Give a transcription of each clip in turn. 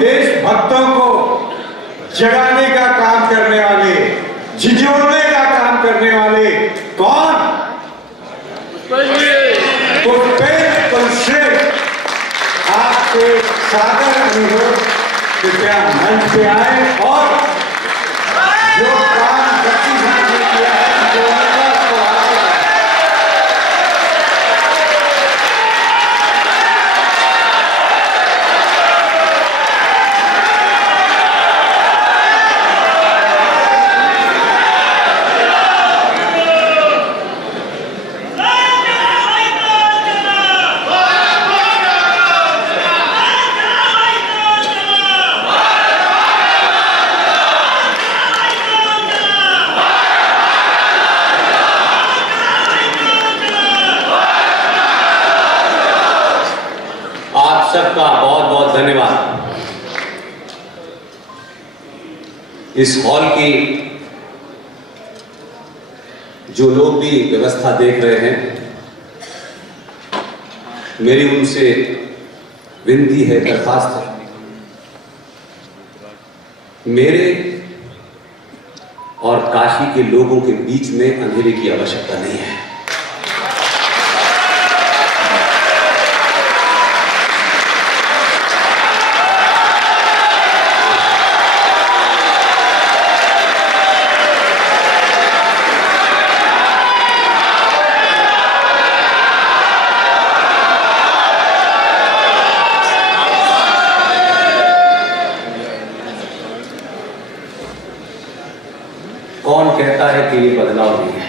देशभक्तों को जगाने का काम करने वाले, झिझोड़ने का काम करने वाले कौन? आपसे सादर अनुरोध, कृपया मंच पे आए और जो काम बच्ची साहब ने किया है जो सबका बहुत बहुत धन्यवाद। इस हॉल की जो लोग भी व्यवस्था देख रहे हैं, मेरी उनसे विनती है, दरखास्त है, मेरे और काशी के लोगों के बीच में अंधेरे की आवश्यकता नहीं है। कौन कहता है कि ये बदलाव नहीं है?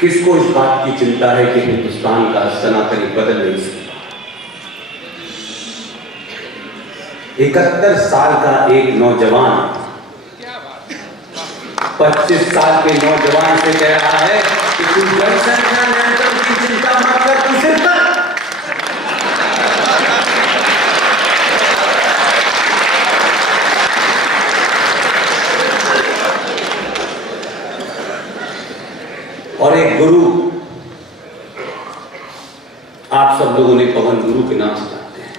किसको इस बात की चिंता है कि हिंदुस्तान का सनातनी बदल नहीं सकता? 71 साल का एक नौजवान 25 साल के नौजवान से कह रहा है कि तू जनसंख्या नियंत्रण की चिंता मत कर, तू सिर्फ कर। और एक गुरु, आप सब लोगों ने पवन गुरु के नाम से जानते हैं।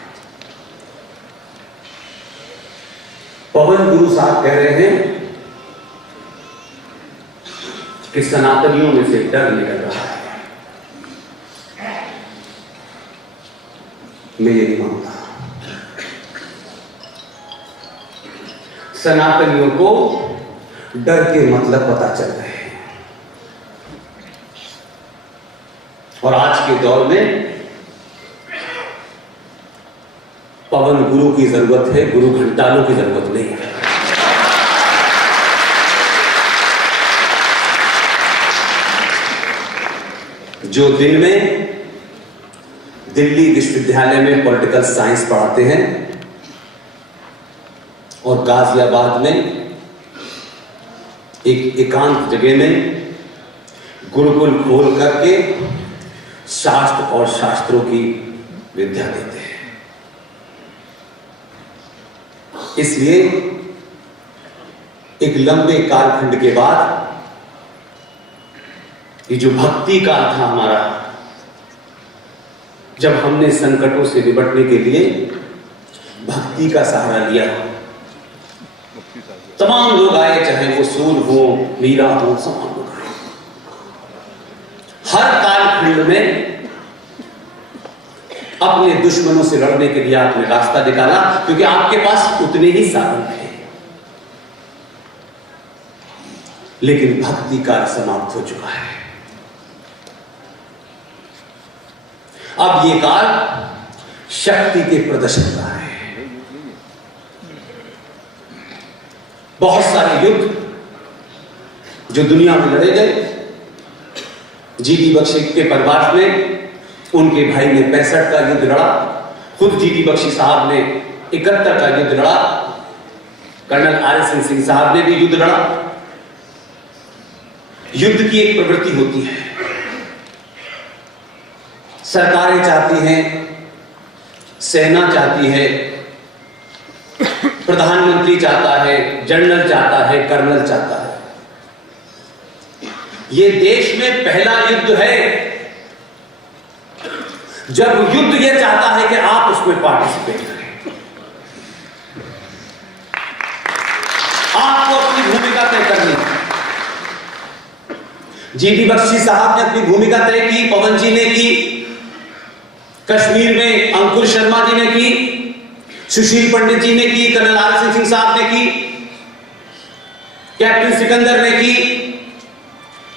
पवन गुरु साहब कह रहे हैं कि सनातनियों में से डर निकल रहा है। मैं ये नहीं मानता। सनातनियों को डर के मतलब पता चल रहे हैं। और आज के दौर में पवन गुरु की जरूरत है, गुरु घंटालों की जरूरत नहीं है। जो दिन में दिल्ली विश्वविद्यालय में पॉलिटिकल साइंस पढ़ाते हैं और गाजियाबाद में एक एकांत जगह में गुरुकुल खोल करके शास्त्र और शास्त्रों की विद्या देते हैं। इसलिए एक लंबे कालखंड के बाद ये जो भक्ति काल था हमारा, जब हमने संकटों से निपटने के लिए भक्ति का सहारा लिया, तमाम लोग आए, चाहे वो सूर हो, मीरा हो, तमाम लोग आए। हर कालखंड में अपने दुश्मनों से लड़ने के लिए आपने रास्ता निकाला, क्योंकि आपके पास उतने ही साधन थे। लेकिन भक्ति काल समाप्त हो चुका है। अब ये काल शक्ति के प्रदर्शन का है। बहुत सारे युद्ध जो दुनिया में लड़े गए, जीडी बख्शी के परिवार में उनके भाई ने 65 का युद्ध लड़ा, खुद जीडी बख्शी साहब ने 71 का युद्ध लड़ा, कर्नल आर एस सिंह साहब ने भी युद्ध लड़ा। युद्ध की एक प्रवृत्ति होती है, सरकारें चाहती हैं, सेना चाहती है, प्रधानमंत्री चाहता है, जनरल चाहता है, कर्नल चाहता है। ये देश में पहला युद्ध है जब युद्ध यह चाहता है कि आप उसमें पार्टिसिपेट करें, आपको अपनी भूमिका तय करनी है। जीडी बख्शी साहब ने अपनी भूमिका तय की, पवन जी ने की, कश्मीर में अंकुर शर्मा जी ने की, सुशील पंडित जी ने की, कर्नल आर सिंह साहब ने की, कैप्टन सिकंदर ने की,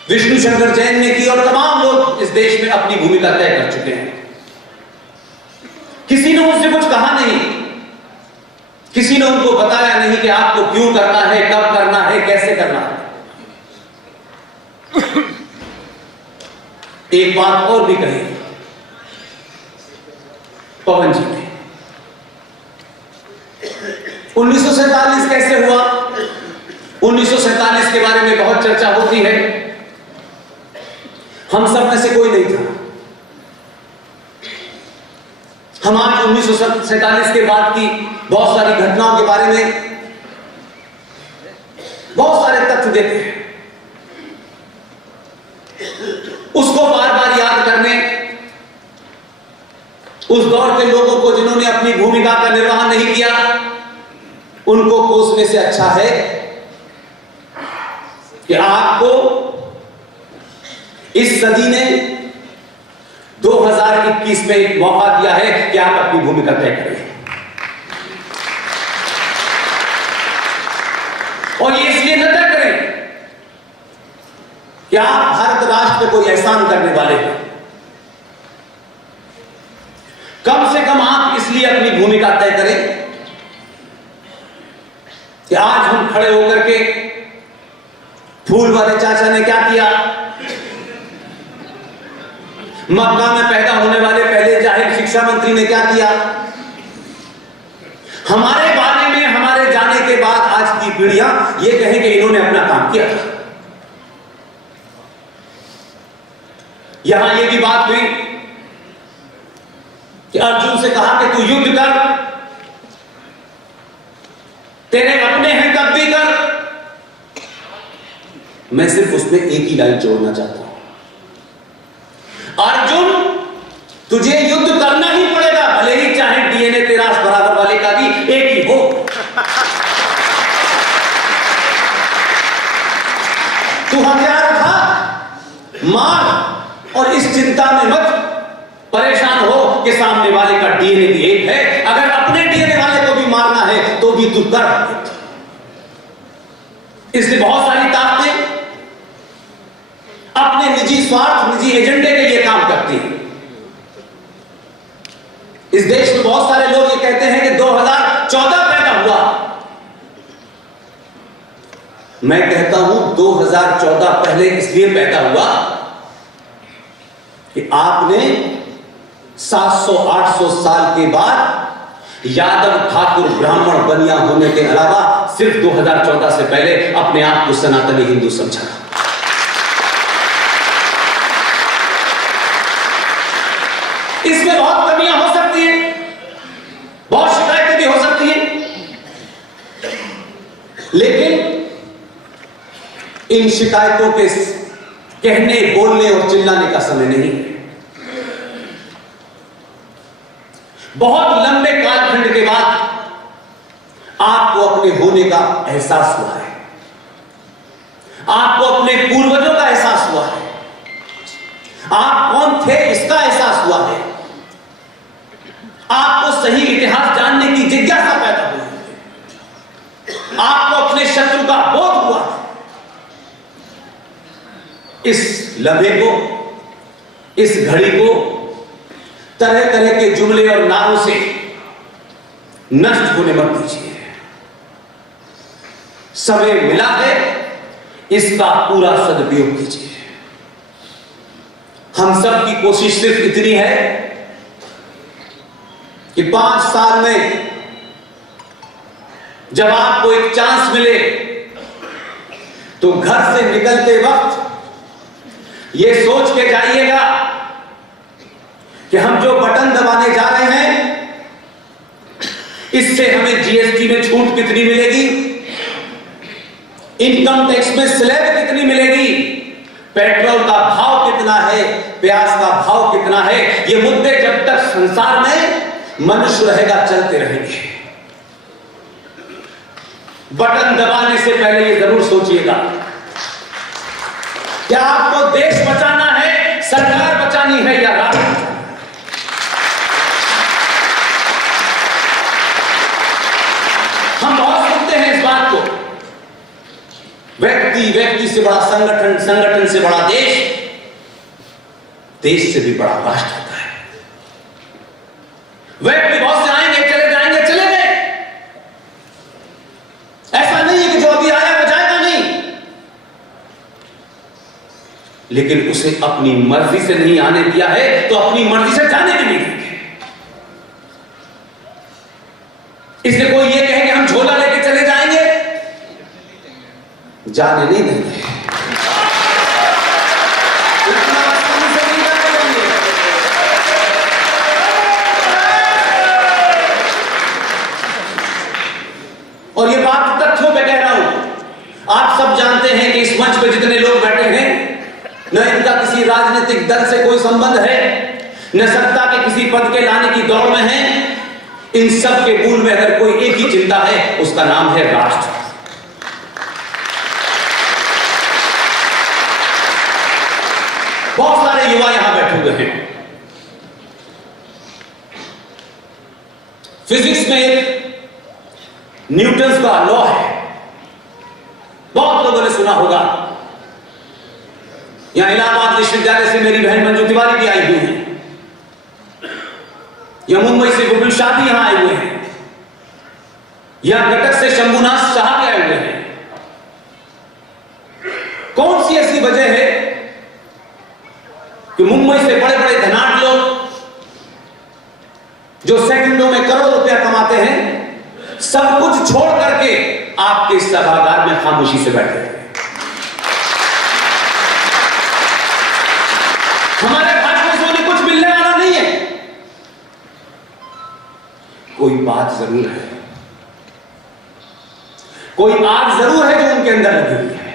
विष्णु शंकर जैन ने की, और तमाम लोग इस देश में अपनी भूमिका तय कर चुके हैं। किसी ने उनसे कुछ कहा नहीं, किसी ने उनको बताया नहीं कि आपको क्यों करना है, कब करना है, कैसे करना है। एक बात और भी कही पवन जी ने, 1947 कैसे हुआ, 1947 के बारे में बहुत चर्चा होती है। हम सब में से कोई नहीं था। हम आज 1947 के बाद की बहुत सारी घटनाओं के बारे में बहुत सारे तथ्य देते हैं, उसको बार बार याद करने, उस दौर के लोगों को जिन्होंने अपनी भूमिका का निर्वहन नहीं किया, उनको कोसने से अच्छा है कि आपको इस सदी ने 2021 में एक मौका दिया है कि आप अपनी भूमिका तय करें। और ये इसलिए न तय करें कि आप भारत राष्ट्र पे कोई एहसान करने वाले हैं, कम से कम आप इसलिए अपनी भूमिका तय करें कि आज हम खड़े होकर के फूल वाले चाचा ने क्या किया, मक्का में पैदा होने वाले पहले जाहिर शिक्षा मंत्री ने क्या किया, हमारे बारे में हमारे जाने के बाद आज की पीढ़ियां ये कहें कि इन्होंने अपना काम किया था। यहां ये भी बात हुई कि अर्जुन से कहा कि तू युद्ध कर, तेरे अपने हैं तब भी कर। मैं सिर्फ उसमें एक ही लाइन जोड़ना चाहता हूं, अर्जुन तुझे युद्ध करना ही पड़ेगा, भले ही चाहे डीएनए तेरा बराबर वाले का भी एक ही हो। तू हथियार उठा, मार, और इस चिंता में मत परेशान हो कि सामने वाले का डीएनए भी एक है। अगर अपने डीएनए वाले को भी मारना है तो भी तू कर। इसलिए बहुत सारी ताकतें अपने निजी स्वार्थ, निजी एजेंडे के लिए काम करती हैं। इस देश में बहुत सारे लोग ये कहते हैं कि 2014 पैदा हुआ। मैं कहता हूं 2014 पहले इसलिए पैदा हुआ कि आपने 700-800 साल के बाद यादव, ठाकुर, ब्राह्मण, बनिया होने के अलावा सिर्फ 2014 से पहले अपने आप को सनातनी हिंदू समझा। इसमें बहुत कमियां हो सकती हैं, बहुत शिकायतें भी हो सकती हैं, लेकिन इन शिकायतों के कहने, बोलने और चिल्लाने का समय नहीं है। बहुत लंबे कालखंड के बाद आपको अपने होने का एहसास हुआ है, आपको अपने पूर्वजों का एहसास हुआ है, आप कौन थे इसका एहसास हुआ है, आपको सही इतिहास जानने की जिज्ञासा पैदा हुई है, आपको अपने शत्रु का बोध हुआ है। इस लम्हे को, इस घड़ी को तरह तरह के जुमले और नारों से नष्ट होने मत दीजिए। समय मिला है, इसका पूरा सदुपयोग कीजिए। हम सब की कोशिश सिर्फ इतनी है कि 5 साल में जब आपको एक चांस मिले तो घर से निकलते वक्त यह सोच के जाइएगा कि हम जो बटन दबाने जा रहे हैं इससे हमें जीएसटी में छूट कितनी मिलेगी, इनकम टैक्स में स्लैब कितनी मिलेगी, पेट्रोल का भाव कितना है, प्यास का भाव कितना है, ये मुद्दे जब तक संसार में मनुष्य रहेगा चलते रहेंगे। बटन दबाने से पहले ये जरूर सोचिएगा, क्या आपको देश बचाना है, सरकार बचानी है या राष्ट्र? हम बहुत सुनते हैं इस बात को, व्यक्ति से बड़ा संगठन, संगठन से बड़ा देश, देश से भी बड़ा राष्ट्र होता है। व्यक्ति बहुत से आएंगे, चले जाएंगे, चले गए। ऐसा नहीं है कि जो अभी आया वो जाएगा नहीं, लेकिन उसे अपनी मर्जी से नहीं आने दिया है तो अपनी मर्जी से जाने भी नहीं देंगे। इसलिए कोई ये कहे कि हम झोला लेके चले जाएंगे, जाने नहीं देंगे। इतना आसानी से नहीं जाने देंगे। और ये बात तथ्यों पे कह रहा हूं। आप सब जानते हैं कि इस मंच पे जितने लोग बैठे हैं, न इनका किसी राजनीतिक दल से कोई संबंध है, न सत्ता के किसी पद के लाने की दौड़ में है। इन सब के मूल में अगर कोई एक ही चिंता है, उसका नाम है राष्ट्र। बहुत सारे युवा यहां बैठे हुए हैं। फिजिक्स में एक न्यूटन का लॉ है, बहुत लोगों ने सुना होगा। यहां इलाहाबाद विश्वविद्यालय से मेरी बहन मंजू तिवारी भी आई हुई है, या मुंबई से गुबिल शाह भी यहां आए हुए हैं, या कटक से शंभुनाथ शाह भी आए हुए हैं। कौन सी ऐसी वजह है कि मुंबई से बड़े बड़े धनाढ्य लोग जो सेकंडों में करोड़ों रुपया कमाते हैं, सब कुछ छोड़ करके आपके सभागार में खामोशी से बैठे हैं? हमारे भाषण से उन्हें कुछ मिलने वाला नहीं है। कोई बात जरूर है, कोई आग जरूर है जो उनके अंदर लगी हुई है,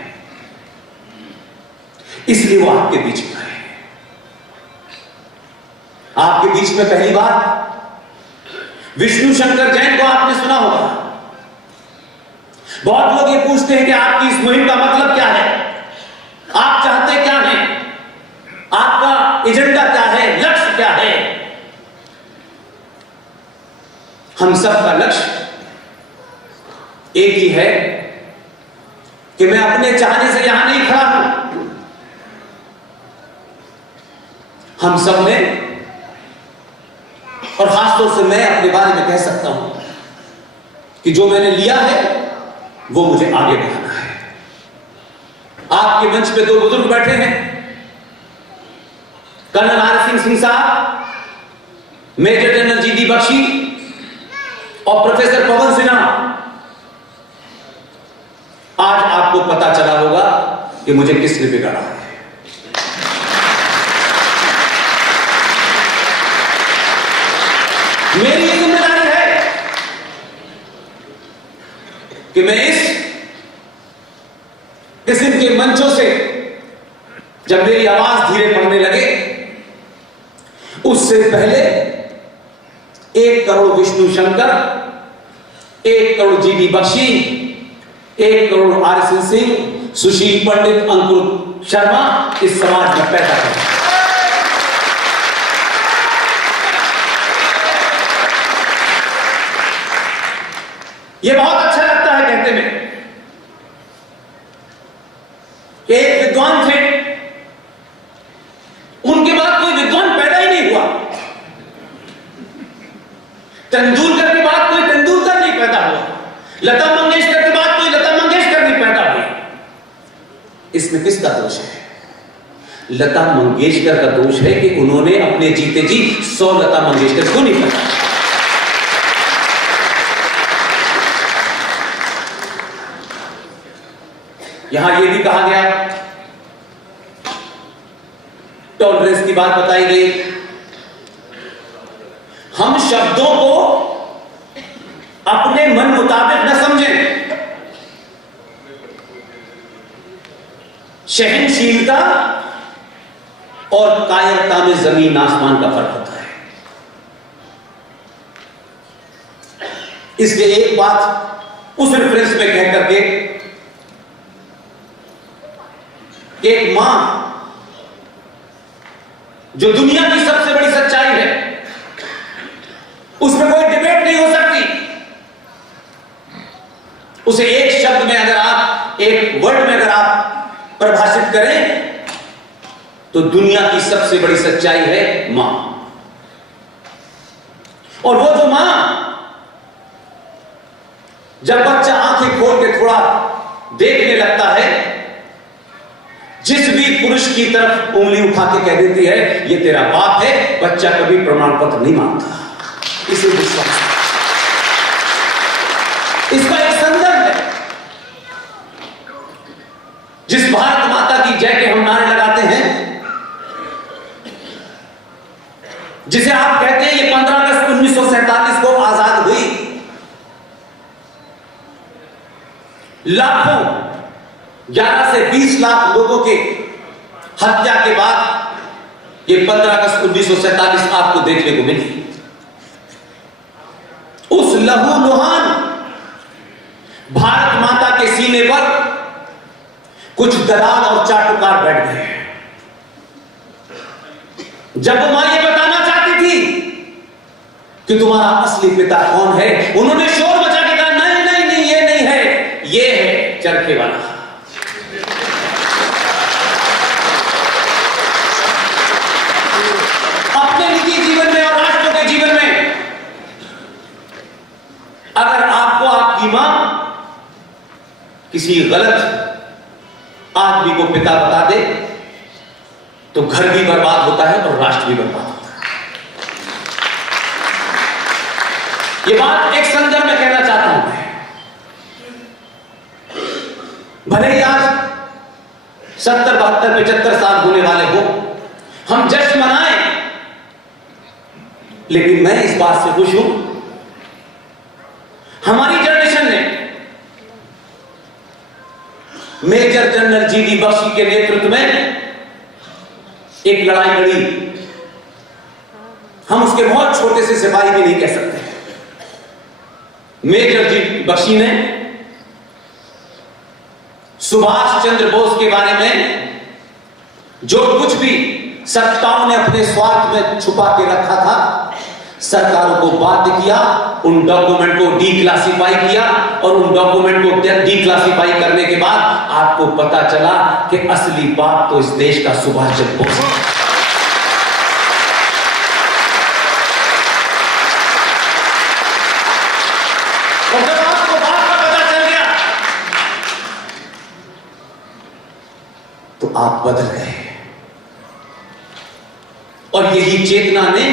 इसलिए वो आपके बीच में आए। आपके बीच में पहली बार विष्णु शंकर जैन को आपने सुना होगा। बहुत लोग ये पूछते हैं कि आपकी इस मुहिम का मतलब क्या है, आप चाहते क्या हैं, आपका एजेंडा क्या है, लक्ष्य क्या है। हम सबका लक्ष्य एक ही है कि मैं अपने चाहने से यहां नहीं खड़ा हूं। हम सब ने, और खासतौर से मैं अपने बारे में कह सकता हूं कि जो मैंने लिया है वो मुझे आगे बढ़ाना है। आपके मंच पे दो बुजुर्ग बैठे हैं, कर्नल आर सिंह साहब, major general G D Bakshi और प्रोफेसर पवन सिन्हा। आज आपको पता चला होगा कि मुझे किसने बिगाड़ा है। मेरी ये जिम्मेदारी है कि मैं इस किस्म के मंचों से जब मेरी आवाज धीरे पड़ने लगे, उससे पहले 1 crore Vishnu Shankar, 1 crore G D Bakshi, 1 crore R Singh, Sushil Pandit, Ankur Sharma इस समाज में पैदा करें। यह बहुत अच्छा लगता है कहते में कि एक विद्वान थे, उनके बाद कोई विद्वान पैदा ही नहीं हुआ। तेंदुलकर के बाद कोई तेंदुलकर नहीं पैदा हुआ, लता मंगेशकर के बाद कोई लता मंगेशकर नहीं पैदा हुई। इसमें किसका दोष है? लता मंगेशकर का दोष है कि उन्होंने अपने जीते जी 100 लता मंगेशकर को नहीं पैदा। यहां यह भी कहा गया, टॉलरेंस की बात बताई गई। हम शब्दों को अपने मन मुताबिक न समझें। सहनशीलता और कायरता में जमीन आसमान का फर्क होता है। इसलिए एक बात उस रेफरेंस में कह करके, एक मां जो दुनिया की सबसे बड़ी सच्चाई है, उसमें कोई डिबेट नहीं हो सकती। उसे एक शब्द में अगर आप, एक वर्ड में अगर आप परिभाषित करें तो दुनिया की सबसे बड़ी सच्चाई है मां। और वो जो मां जब बच्चा आंखें खोल के थोड़ा देखने लगता है, जिस भी पुरुष की तरफ उंगली उठा के कह देती है ये तेरा बाप है, बच्चा कभी प्रमाण पत्र नहीं मांगता, इसे विश्वास। इसका एक संदर्भ है। जिस भारत माता की जय के हम नारे लगाते हैं, जिसे आप कहते हैं ये 15 अगस्त 1947 को आजाद हुई, लाखों 11 से 20 लाख लोगों के हत्या के बाद ये 15 अगस्त 1947 आपको देखने को मिली। उस लहूलुहान भारत माता के सीने पर कुछ दलाल और चाटुकार बैठ गए। जब वो मां ये बताना चाहती थी कि तुम्हारा असली पिता कौन है, उन्होंने शोर मचा के कहा नहीं नहीं नहीं, ये नहीं है, ये है चरखे वाला। अपने निजी जीवन में और राष्ट्र के जीवन में अगर आपको आपकी मां किसी गलत आदमी को पिता बता दे तो घर भी बर्बाद होता है और राष्ट्र भी बर्बाद होता है। यह बात एक संदर्भ में कहना चाहता हूं मैं। भले ही आज 70, 72, 75 साल होने वाले हो, हम जश्न मनाएं, लेकिन मैं इस बात से खुश हूं हमारी जनरेशन ने मेजर जनरल जीडी बख्शी के नेतृत्व में एक लड़ाई लड़ी। हम उसके बहुत छोटे से सिपाही भी नहीं कह सकते। मेजर जीडी बख्शी ने सुभाष चंद्र बोस के बारे में जो कुछ भी सत्ताओं ने अपने स्वार्थ में छुपा के रखा था, सरकारों को बाध्य किया, उन डॉक्यूमेंट को डीक्लासिफाई किया, और उन डॉक्यूमेंट को डीक्लासिफाई करने के बाद आपको पता चला कि असली बात तो इस देश का सुभाष चंद्र बोस है। और जब आपको बात का पता चल गया तो आप बदल गए। और यही चेतना ने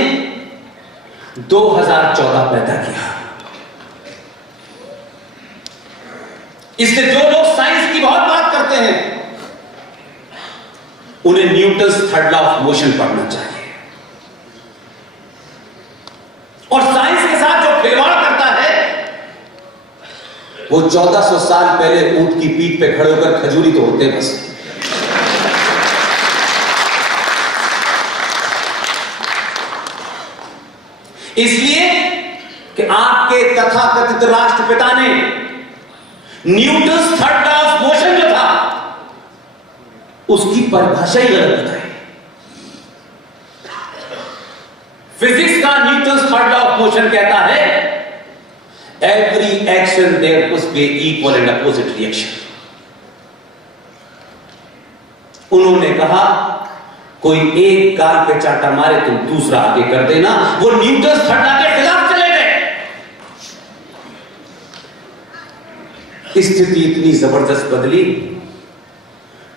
2014 पैदा किया। इसलिए जो लोग साइंस की बहुत बात करते हैं उन्हें Newton's third law of motion पढ़ना चाहिए। और साइंस के साथ जो खिलवाड़ करता है वो 1400 साल पहले ऊंट की पीठ पे खड़े होकर खजूरी तो होते बस। इसलिए कि आपके तथाकथित राष्ट्रपिता ने Newton's third law of motion जो था उसकी परिभाषा ही गलत बताई। फिजिक्स का Newton's third law of motion कहता है every action there must be equal and opposite reaction. उन्होंने कहा कोई एक गाल पे चाटा मारे तुम दूसरा आगे कर देना। वो न्यूटन्स थर्ड लॉ के खिलाफ चले गए। स्थिति इतनी जबरदस्त बदली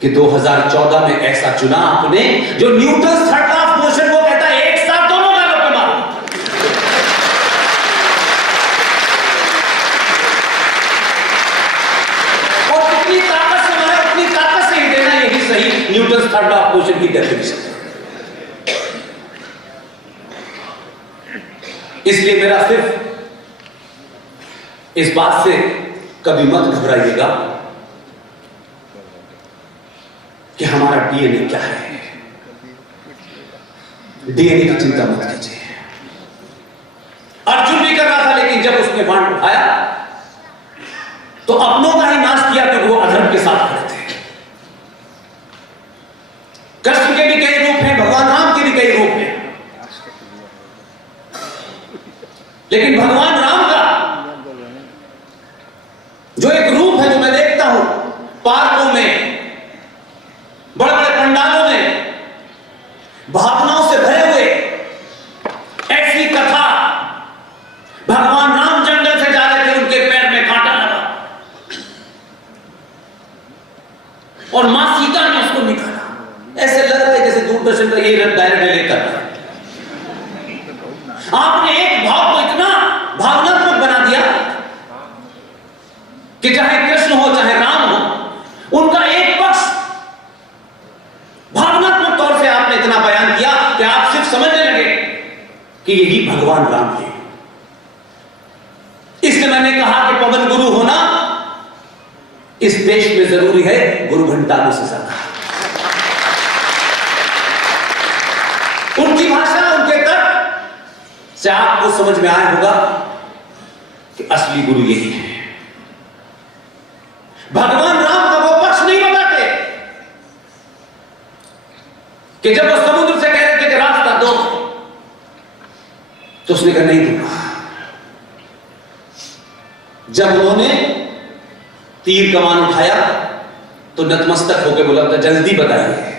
कि 2014 में ऐसा चुना आपने जो Newton's third law of motion को कहता है एक साथ दोनों गालों पे मारो। और कितनी ताकत से मारे उतनी ताकत से ही देना, यही सही Newton's third law of motion की डेफिनेशन है। इसलिए मेरा सिर्फ इस बात से कभी मत घबराइएगा कि हमारा डीएनए क्या है। डीएनए की चिंता मत कीजिए। अर्जुन भी कर रहा था, लेकिन जब उसने बाण उठाया तो अपनों का ही नाश किया, क्योंकि वो अधर्म के साथ खड़े थे। कृष्ण के भी कई रूप हैं, भगवान राम के भी कई रूप हैं, लेकिन भगवान राम का जो एक रूप है, जो मैं देखता हूं पार्कों में, बड़े बड़े पंडालों में, भावनाओं से भरे हुए, ऐसी कथा, भगवान राम जंगल से जा रहे थे, उनके पैर में कांटा लगा और मां सीता ने उसको निकाला। ऐसे लग रहा है जैसे दूरदर्शन का ये डायरेक्ट लेकर आपने एक भाव को इतना भावनात्मक बना दिया कि चाहे कृष्ण हो चाहे राम हो, उनका एक पक्ष भावनात्मक तौर से आपने इतना बयान किया कि आप सिर्फ समझने लगे कि यही भगवान राम है। इसलिए मैंने कहा कि पवन गुरु होना इस देश में जरूरी है, गुरु घंटालों से ज्यादा। उनकी भाषा, उनके तर्क से आपको समझ में आया होगा कि असली गुरु यही है। भगवान राम का वो पक्ष नहीं बताते कि जब वो समुद्र से कह रहे थे कि रास्ता दो, तो उसने कहा नहीं दूंगा। जब उन्होंने तीर कमान उठाया तो नतमस्तक होकर बोला था जल्दी बताइए।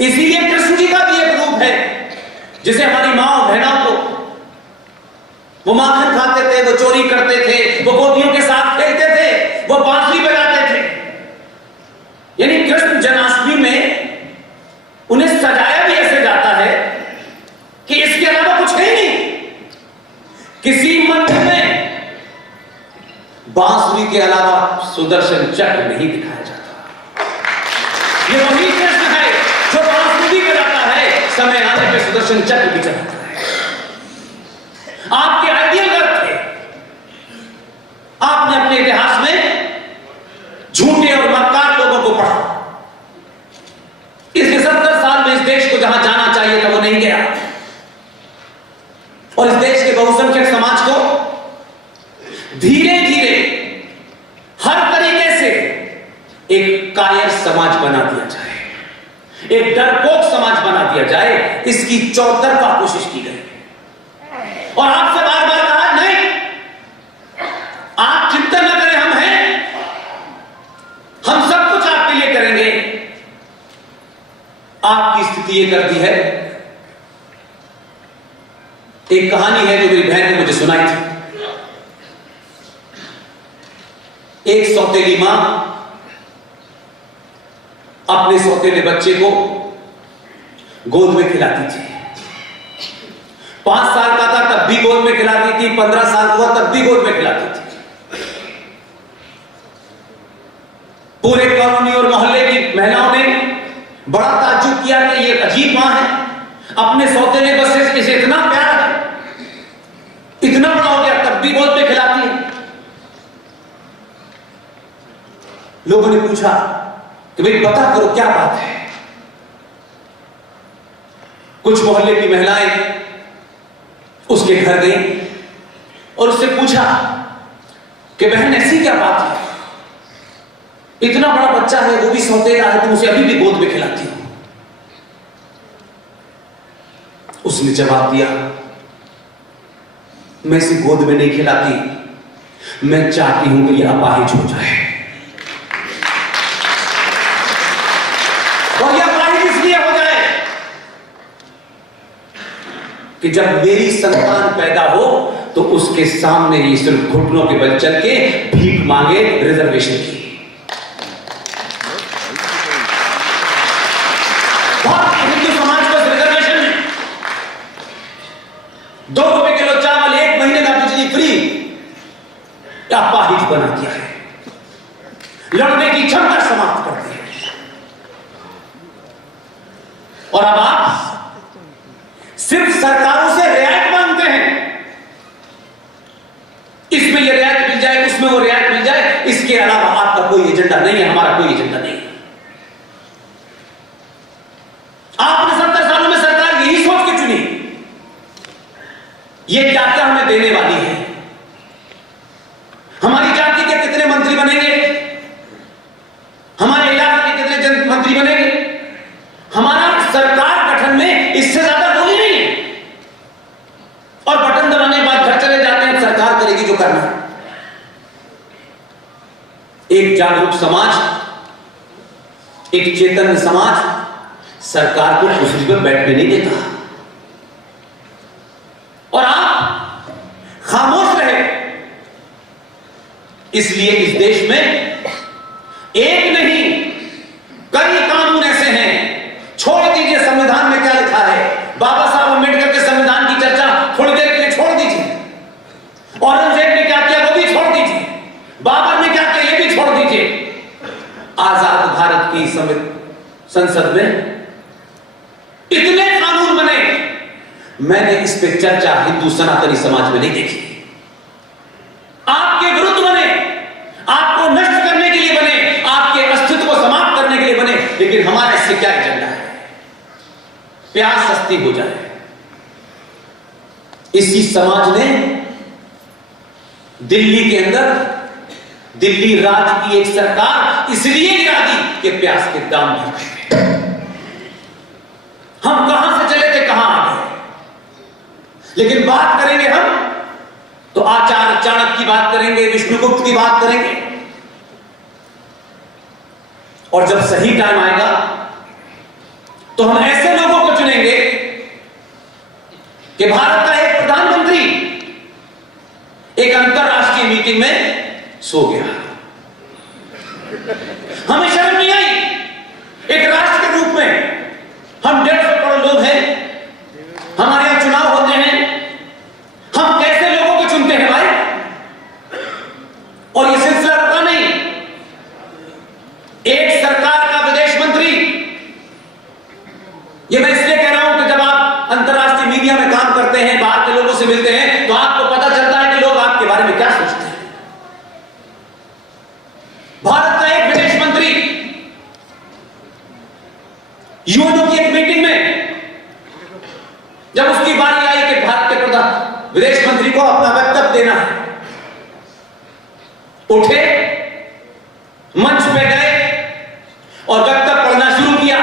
इसीलिए कृष्ण जी का भी एक रूप है, जिसे हमारी मां और बहनों को, वो माखन खाते थे, वो चोरी करते थे, वो गोपियों के साथ खेलते थे, वो बांसुरी बजाते थे। यानी कृष्ण जन्माष्टमी में उन्हें सजाया भी ऐसे जाता है कि इसके अलावा कुछ है नहीं। किसी मंदिर में बांसुरी के अलावा सुदर्शन चक्र नहीं दिखाया जाता। ये वही कृष्ण है जो बांसुरी बजाता है, समय आने पे सुदर्शन चक्र भी चलाता है। आपके आइडियल अर्थ थे, आपने अपने इतिहास में झूठे और मक्कार लोगों को पढ़ा। इसके 70 साल में इस देश को जहां जाना चाहिए था वो नहीं गया, और इस देश के बहुसंख्यक समाज को धीरे धीरे हर तरीके से एक कायर समाज बना दिया जाए, एक डरपोक समाज बना दिया जाए, इसकी चौतरफा कोशिश की गई। और आपसे बार बार कहा नहीं, आप चिंता न करें, हम हैं, हम सब कुछ आपके लिए करेंगे। आपकी स्थिति ये कर दी है। एक कहानी है जो मेरी बहन ने मुझे सुनाई थी। एक सौतेली मां अपने सौतेले बच्चे को गोद में खिलाती थी। 5 साल का था तब भी गोद में खिलाती थी, 15 साल हुआ तब भी गोद में खिलाती थी। पूरे कॉलोनी और मोहल्ले की महिलाओं ने बड़ा ताज्जुब किया कि ये अजीब मां है, अपने सौतेले बच्चे से इतना प्यार है, इतना बड़ा हो गया तब भी गोद में खिलाती है। लोगों ने पूछा कि भाई पता करो क्या बात है। कुछ मोहल्ले की महिलाएं उसके घर गई और उससे पूछा कि बहन ऐसी क्या बात है, इतना बड़ा बच्चा है, वो भी सौतेला है, तुम उसे अभी भी गोद में खिलाती हो। उसने जवाब दिया, मैं इसे गोद में नहीं खिलाती, मैं चाहती हूं कि यह अपाहिज हो जाए। और यह अपाहिज इसलिए हो जाए कि जब मेरी संतान पैदा हो तो उसके सामने ही सिर्फ घुटनों के बल चल के भीख मांगे रिजर्वेशन की। हिंदू समाज को रिजर्वेशन में 2 रुपए किलो चावल, 1 महीने का बिजली फ्री, अपाहिज बना दिया है, लड़ने की क्षमता समाप्त कर दी है। और अब आप सिर्फ सरकारों से रियायत मांगते हैं, इसमें ये रियायत मिल जाए, उसमें वो रियायत मिल जाए, इसके अलावा आपका कोई एजेंडा नहीं है, हमारा कोई एजेंडा नहीं है। आप ये क्या हमें देने वाली है? हमारी जाति के कितने मंत्री बनेंगे? हमारे इलाके के कितने मंत्री बनेंगे? हमारा सरकार गठन में इससे ज्यादा बोली नहीं है। और बटन दबाने के बाद घर चले जाते हैं, सरकार करेगी जो करना है। एक जागरूक समाज, एक चेतन समाज सरकार को कुर्सी पर बैठने नहीं देता। और आप खामोश रहे, इसलिए इस देश में एक नहीं कई कानून ऐसे हैं। छोड़ दीजिए संविधान में क्या लिखा है, बाबा साहब अम्बेडकर के संविधान की चर्चा थोड़ी देर के लिए छोड़ दीजिए। औरंगजेब ने क्या किया वो भी छोड़ दीजिए, बाबर ने क्या किया ये भी छोड़ दीजिए। आजाद भारत की संसद में इतने कानून बने, मैंने इस पे चर्चा हिंदू सनातनी समाज में नहीं देखी। आपके विरुद्ध बने, आपको नष्ट करने के लिए बने, आपके अस्तित्व को समाप्त करने के लिए बने, लेकिन हमारा इससे क्या एजेंडा है? प्यास सस्ती हो जाए। इसी समाज ने दिल्ली के अंदर दिल्ली राज्य की एक सरकार इसलिए गिरा दी कि प्याज के दाम बढ़ गए। हम कहां से चले थे कहां आ गए। लेकिन बात करेंगे हम तो आचार्य चाणक्य की बात करेंगे, विष्णुगुप्त की बात करेंगे। और जब सही टाइम आएगा तो हम ऐसे लोगों को चुनेंगे कि भारत का एक प्रधानमंत्री एक अंतरराष्ट्रीय मीटिंग में सो गया, हमें शर्म नहीं आई। एक राष्ट्र के रूप में हम 150 करोड़ लोग हैं, हमारे यहां चुनाव होते हैं, हम कैसे लोगों को चुनते हैं भाई? और यह सिलसिला रुका नहीं। एक सरकार का विदेश मंत्री, यह मैं इसलिए कह रहा हूं कि जब आप अंतरराष्ट्रीय मीडिया में काम करते हैं, बाहर के लोगों से मिलते हैं, तो आपको पता चलता है कि लोग आपके बारे में क्या सोचते हैं। भारत का एक विदेश मंत्री यूएनओ की एक मीटिंग में जब उसकी बारी आई कि भारत के प्रधान विदेश मंत्री को अपना वक्तव्य देना है, उठे, मंच पे गए और वक्तव्य पढ़ना शुरू किया।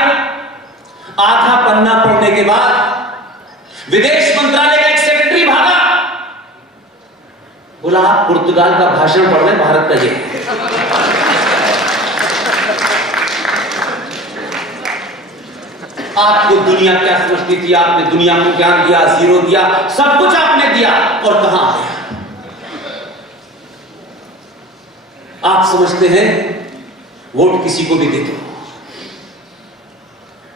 आधा पन्ना पढ़ने के बाद विदेश मंत्रालय का एक सेक्रेटरी भागा, बोला आप पुर्तगाल का भाषण पढ़ रहे, भारत का ये। आपको दुनिया क्या समझती थी, आपने दुनिया को ज्ञान दिया, जीरो दिया, सब कुछ आपने दिया, और कहां आ गया? आप समझते हैं वोट किसी को भी दे दो,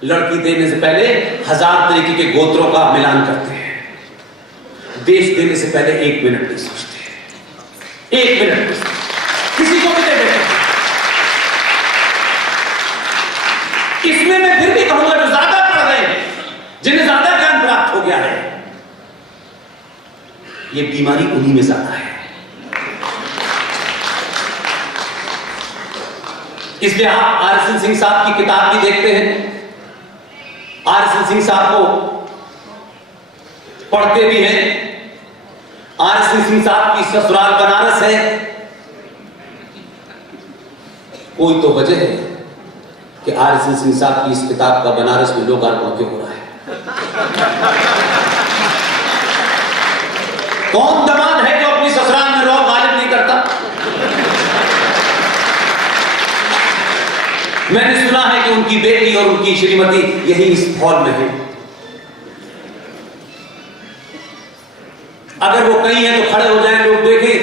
लड़की देने से पहले 1000 तरीके के गोत्रों का मिलान करते हैं। देश देने से पहले 1 मिनट नहीं सोचते, 1 मिनट नहीं सोचते, किसी को भी दे देते। इसमें मैं फिर भी कहूंगा जो ज्यादा पढ़ रहे हैं, जिन्हें ज्यादा ज्ञान प्राप्त हो गया है, ये बीमारी उन्हीं में ज्यादा है। इसलिए आप आर.एस.एन. सिंह साहब की किताब भी देखते हैं, आर.एस.एन. सिंह साहब को पढ़ते भी हैं। आर.एस.एन. सिंह साहब की ससुराल बनारस है। कोई तो वजह है कि आर.एस.एन. सिंह साहब की इस किताब का बनारस में लोकार्पण क्यों हो रहा है? कौन दमाद है जो अपनी ससुराल में रौब गालिब नहीं करता? मैंने सुना है कि उनकी बेटी और उनकी श्रीमती यही इस हॉल में है। अगर वो कहीं है तो खड़े हो जाएं, लोग देखें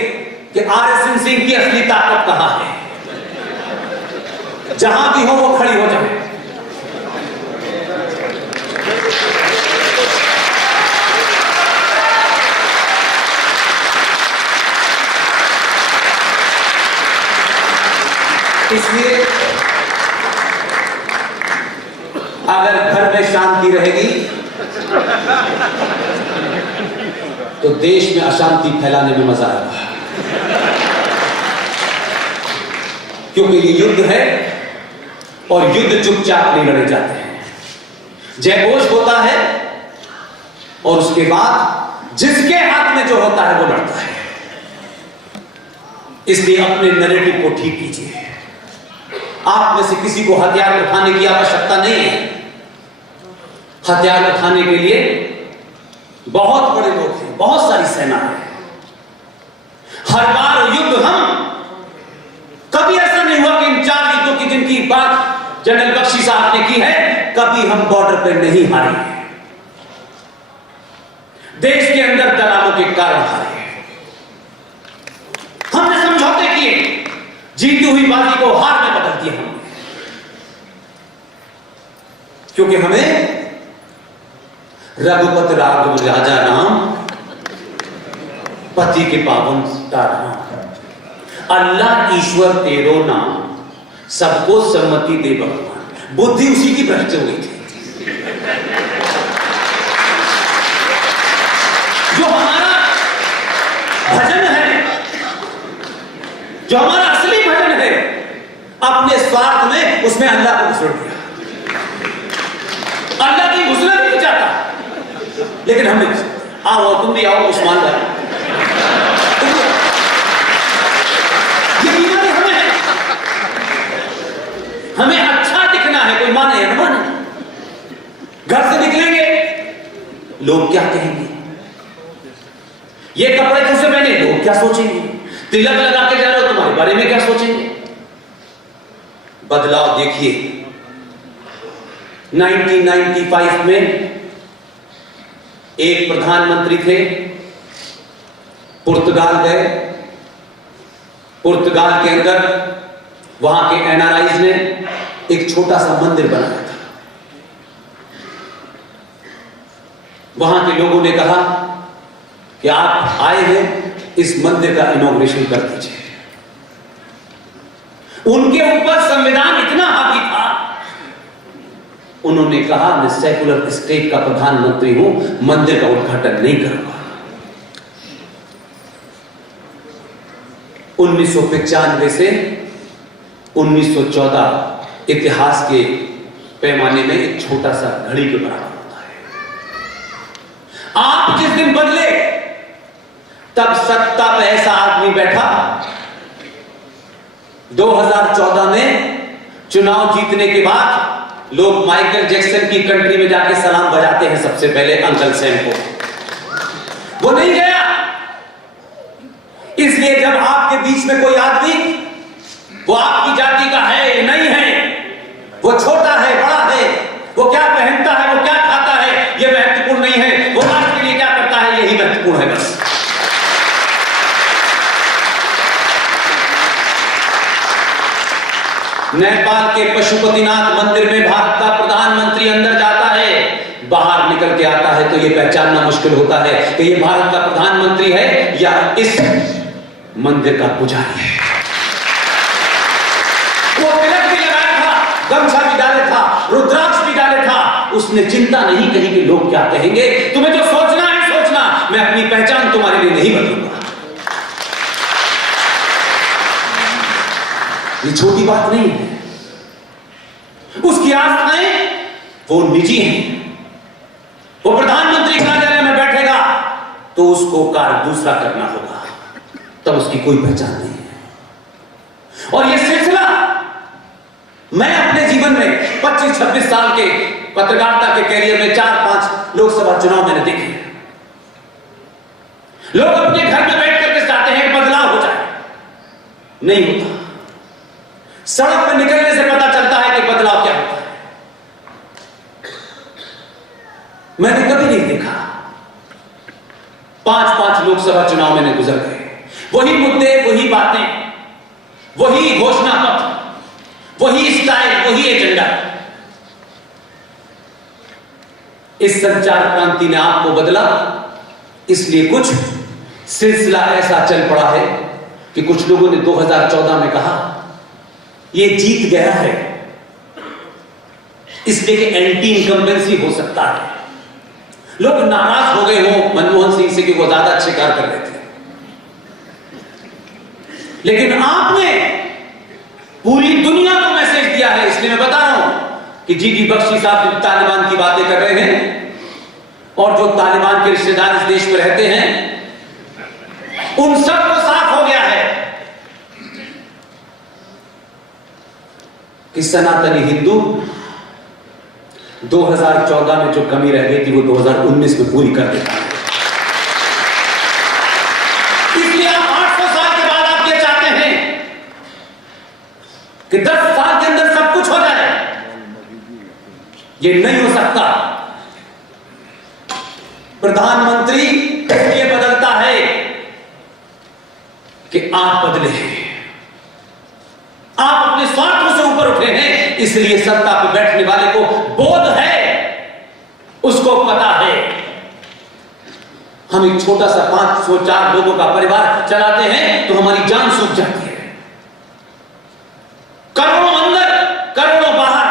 कि आर.एस.एन. सिंह की असली ताकत कहां है। जहां भी हो वो खड़ी हो जाए। इसलिए अगर घर में शांति रहेगी तो देश में अशांति फैलाने में मजा आएगा, क्योंकि ये युद्ध है और युद्ध चुपचाप नहीं लड़े जाते हैं। जयघोष होता है और उसके बाद जिसके हाथ में जो होता है वो लड़ता है। इसलिए अपने नैरेटिव को ठीक कीजिए। आप में से किसी को हथियार उठाने की आवश्यकता नहीं है। हथियार उठाने के लिए बहुत बड़े लोग हैं, बहुत सारी सेना है। हर बार युद्ध हम कभी ऐसा नहीं हुआ कि इन 4 युद्धों की जिनकी बात जनरल बख्शी साहब ने की है, कभी हम बॉर्डर पर नहीं हारे। देश के अंदर दलालों के कारण हारे। हमने समझौते किए, जीती हुई बाजी को हार में बदल दिया हमने, क्योंकि हमें रघुपत राघव राजा राम, पति के पावन राम, अल्लाह ईश्वर तेरो नाम, सबको सम्मति दे भगवान। बुद्धि उसी की भ्रष्ट हो गई थी। जो हमारा भजन है, जो हमारा असली भजन है, अपने स्वार्थ में उसमें अल्लाह को घुसड़ दिया। अल्लाह की घुसना नहीं चाहता, लेकिन हमने आओ तुम भी आओ उस्मान भाई, ये बीमारी हमें है। हमें अच्छा दिखना है, कोई माने या न माने। घर से निकलेंगे लोग क्या कहेंगे, ये कपड़े कैसे पहने लोग क्या सोचेंगे, तिलक लगा के जा रहे हो तुम्हारे बारे में क्या सोचेंगे। बदलाव देखिए। 1995 में एक प्रधानमंत्री थे, पुर्तगाल गए। पुर्तगाल के अंदर वहां के एनआरआईज ने एक छोटा सा मंदिर बनाया था। वहां के लोगों ने कहा कि आप आए हैं, इस मंदिर का इनॉग्रेशन कर दीजिए। उनके ऊपर संविधान इतना हावी था, उन्होंने कहा मैं सेकुलर स्टेट का प्रधानमंत्री हूं, मंदिर का उद्घाटन नहीं करूंगा। 1995 से 1914 इतिहास के पैमाने में एक छोटा सा घड़ी के बराबर होता है। आप जिस दिन बदले, तब सत्ता पे ऐसा आदमी बैठा। 2014 में चुनाव जीतने के बाद लोग माइकल जैक्सन की कंट्री में जाके सलाम बजाते हैं सबसे पहले अंकल सैम को। वो नहीं गया। इसलिए जब आपके बीच में कोई आदमी, वो आपकी जाति का है नहीं है, वो छोटा है बड़ा है, वो क्या पहनता है, वो क्या खाता है, ये महत्वपूर्ण नहीं है, वो राष्ट्र के लिए क्या करता है यही महत्वपूर्ण है बस। नेपाल के पशुपतिनाथ मंदिर में भारत का प्रधानमंत्री अंदर जाता है, बाहर निकल के आता है तो यह पहचानना मुश्किल होता है कि यह भारत का प्रधानमंत्री है या इस मंदिर का पुजारी है। वो तिलक भी लगाया था, गमछा भी डाले था, रुद्राक्ष भी डाले था। उसने चिंता नहीं करी कि लोग क्या कहेंगे। तुम्हें जो सोचना है सोचना, मैं अपनी पहचान तुम्हारे लिए नहीं बदलूंगा। ये छोटी बात नहीं है। उसकी आस्थाएं वो निजी हैं। वो प्रधानमंत्री कार्यालय में बैठेगा तो उसको कार्य दूसरा करना होगा, तब उसकी कोई पहचान नहीं है। और ये सिलसिला मैं अपने जीवन में 25-26 साल के पत्रकारिता के कैरियर में 4-5 लोकसभा चुनाव मैंने देखे। लोग अपने घर में बैठ करके चाहते हैं बदलाव हो जाए, नहीं होता। सड़क पर निकलने से पता चलता है कि बदलाव क्या होता है। मैंने कभी नहीं देखा। 5-5 लोकसभा चुनाव मैंने गुजर गए, वही मुद्दे, वही बातें, वही घोषणा पत्र, वही स्टाइल, वही एजेंडा। इस संचार क्रांति ने आपको बदला, इसलिए कुछ सिलसिला ऐसा चल पड़ा है कि कुछ लोगों ने 2014 में कहा ये जीत गया है, इसलिए कि एंटी इनकम्बेंसी हो सकता है। लोग नाराज हो गए हो मनमोहन सिंह से कि वो ज्यादा अच्छे कार्य कर रहे थे, लेकिन आपने पूरी दुनिया को मैसेज दिया है। इसलिए मैं बता रहा हूं कि जीडी बख्शी साहब जब तालिबान की बातें कर रहे हैं, और जो तालिबान के रिश्तेदार इस देश में रहते हैं, उन सबको साफ हो गया है कि सनातनी हिंदू 2014 में जो कमी रह गई थी वो 2019 में पूरी कर देता है। इसलिए आप 800 साल के बाद आप ये चाहते हैं कि 10 साल के अंदर सब कुछ हो जाए। ये नहीं हो सकता। प्रधानमंत्री इसलिए बदलता है कि आप बदले हैं, आप अपने स्वार्थों से ऊपर उठे हैं, इसलिए सत्ता पर बैठने वाले को बोध है, उसको पता है हम एक छोटा सा 504 लोगों का परिवार चलाते हैं तो हमारी जान सूख जाती है। करोड़ों अंदर करोड़ों बाहर,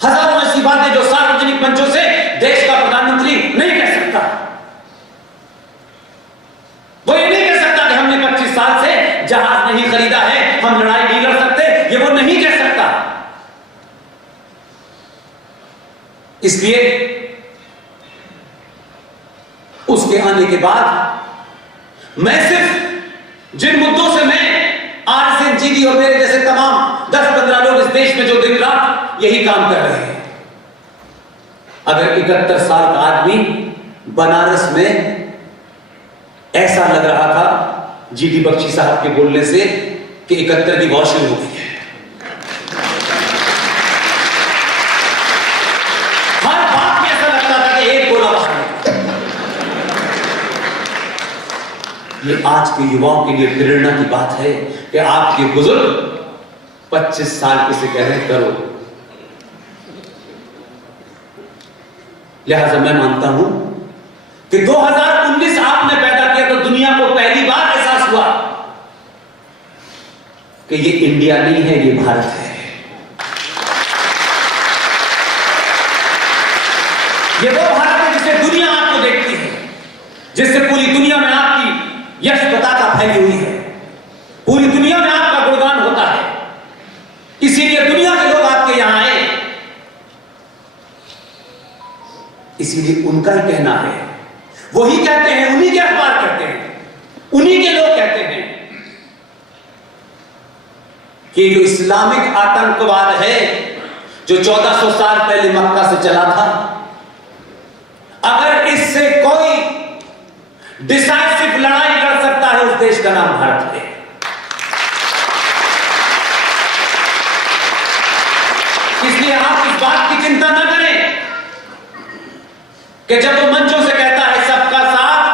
हजारों ऐसी बातें जो सार्वजनिक मंचों से देश का प्रधानमंत्री नहीं कह सकता। वो ये नहीं कह सकता कि हमने 25 साल से जहाज नहीं खरीदा है, हम लड़ाई नहीं लड़ सकते, ये वो नहीं कह सकता। इसलिए उसके आने के बाद मैं सिर्फ जिन मुद्दों से मैं आरएसएन जीडी और मेरे जैसे तमाम 10-15 लोग इस देश में जो दिन रात यही काम कर रहे हैं, अगर 71 साल का आदमी बनारस में ऐसा लग रहा था जीडी बख्शी साहब के बोलने से कि 71 की वॉशिंग हो गई है, हर बात में ऐसा लगता था कि एक गोला बाहर निकला। ये आज के युवाओं के लिए प्रेरणा की बात है कि आपके बुजुर्ग 25 साल किसे कह रहे हैं करो। लिहाजा मैं मानता हूं कि 2019 आपने पैदा किया तो दुनिया को पहली बार एहसास हुआ कि ये इंडिया नहीं है, ये भारत है। ये वो भारत है जिसे दुनिया आपको देखती है, जिससे पूरी दुनिया में आपकी यश पताका फैली हुई है, पूरी दुनिया में आपका गुणगान होता है। इसीलिए दुनिया के लोग आपके यहां आए, इसीलिए उनका ही कहना है, वही कहते हैं, उन्हीं के अखबार कहते हैं, उन्हीं के लोग कहते हैं कि जो इस्लामिक आतंकवाद है जो 1400 साल पहले मक्का से चला था, अगर इससे कोई डिसाइसिव लड़ाई लड़ सकता है उस देश का नाम भारत है। इसलिए आप इस बात की चिंता न करें कि जब वो मंचों से कहता है सबका साथ,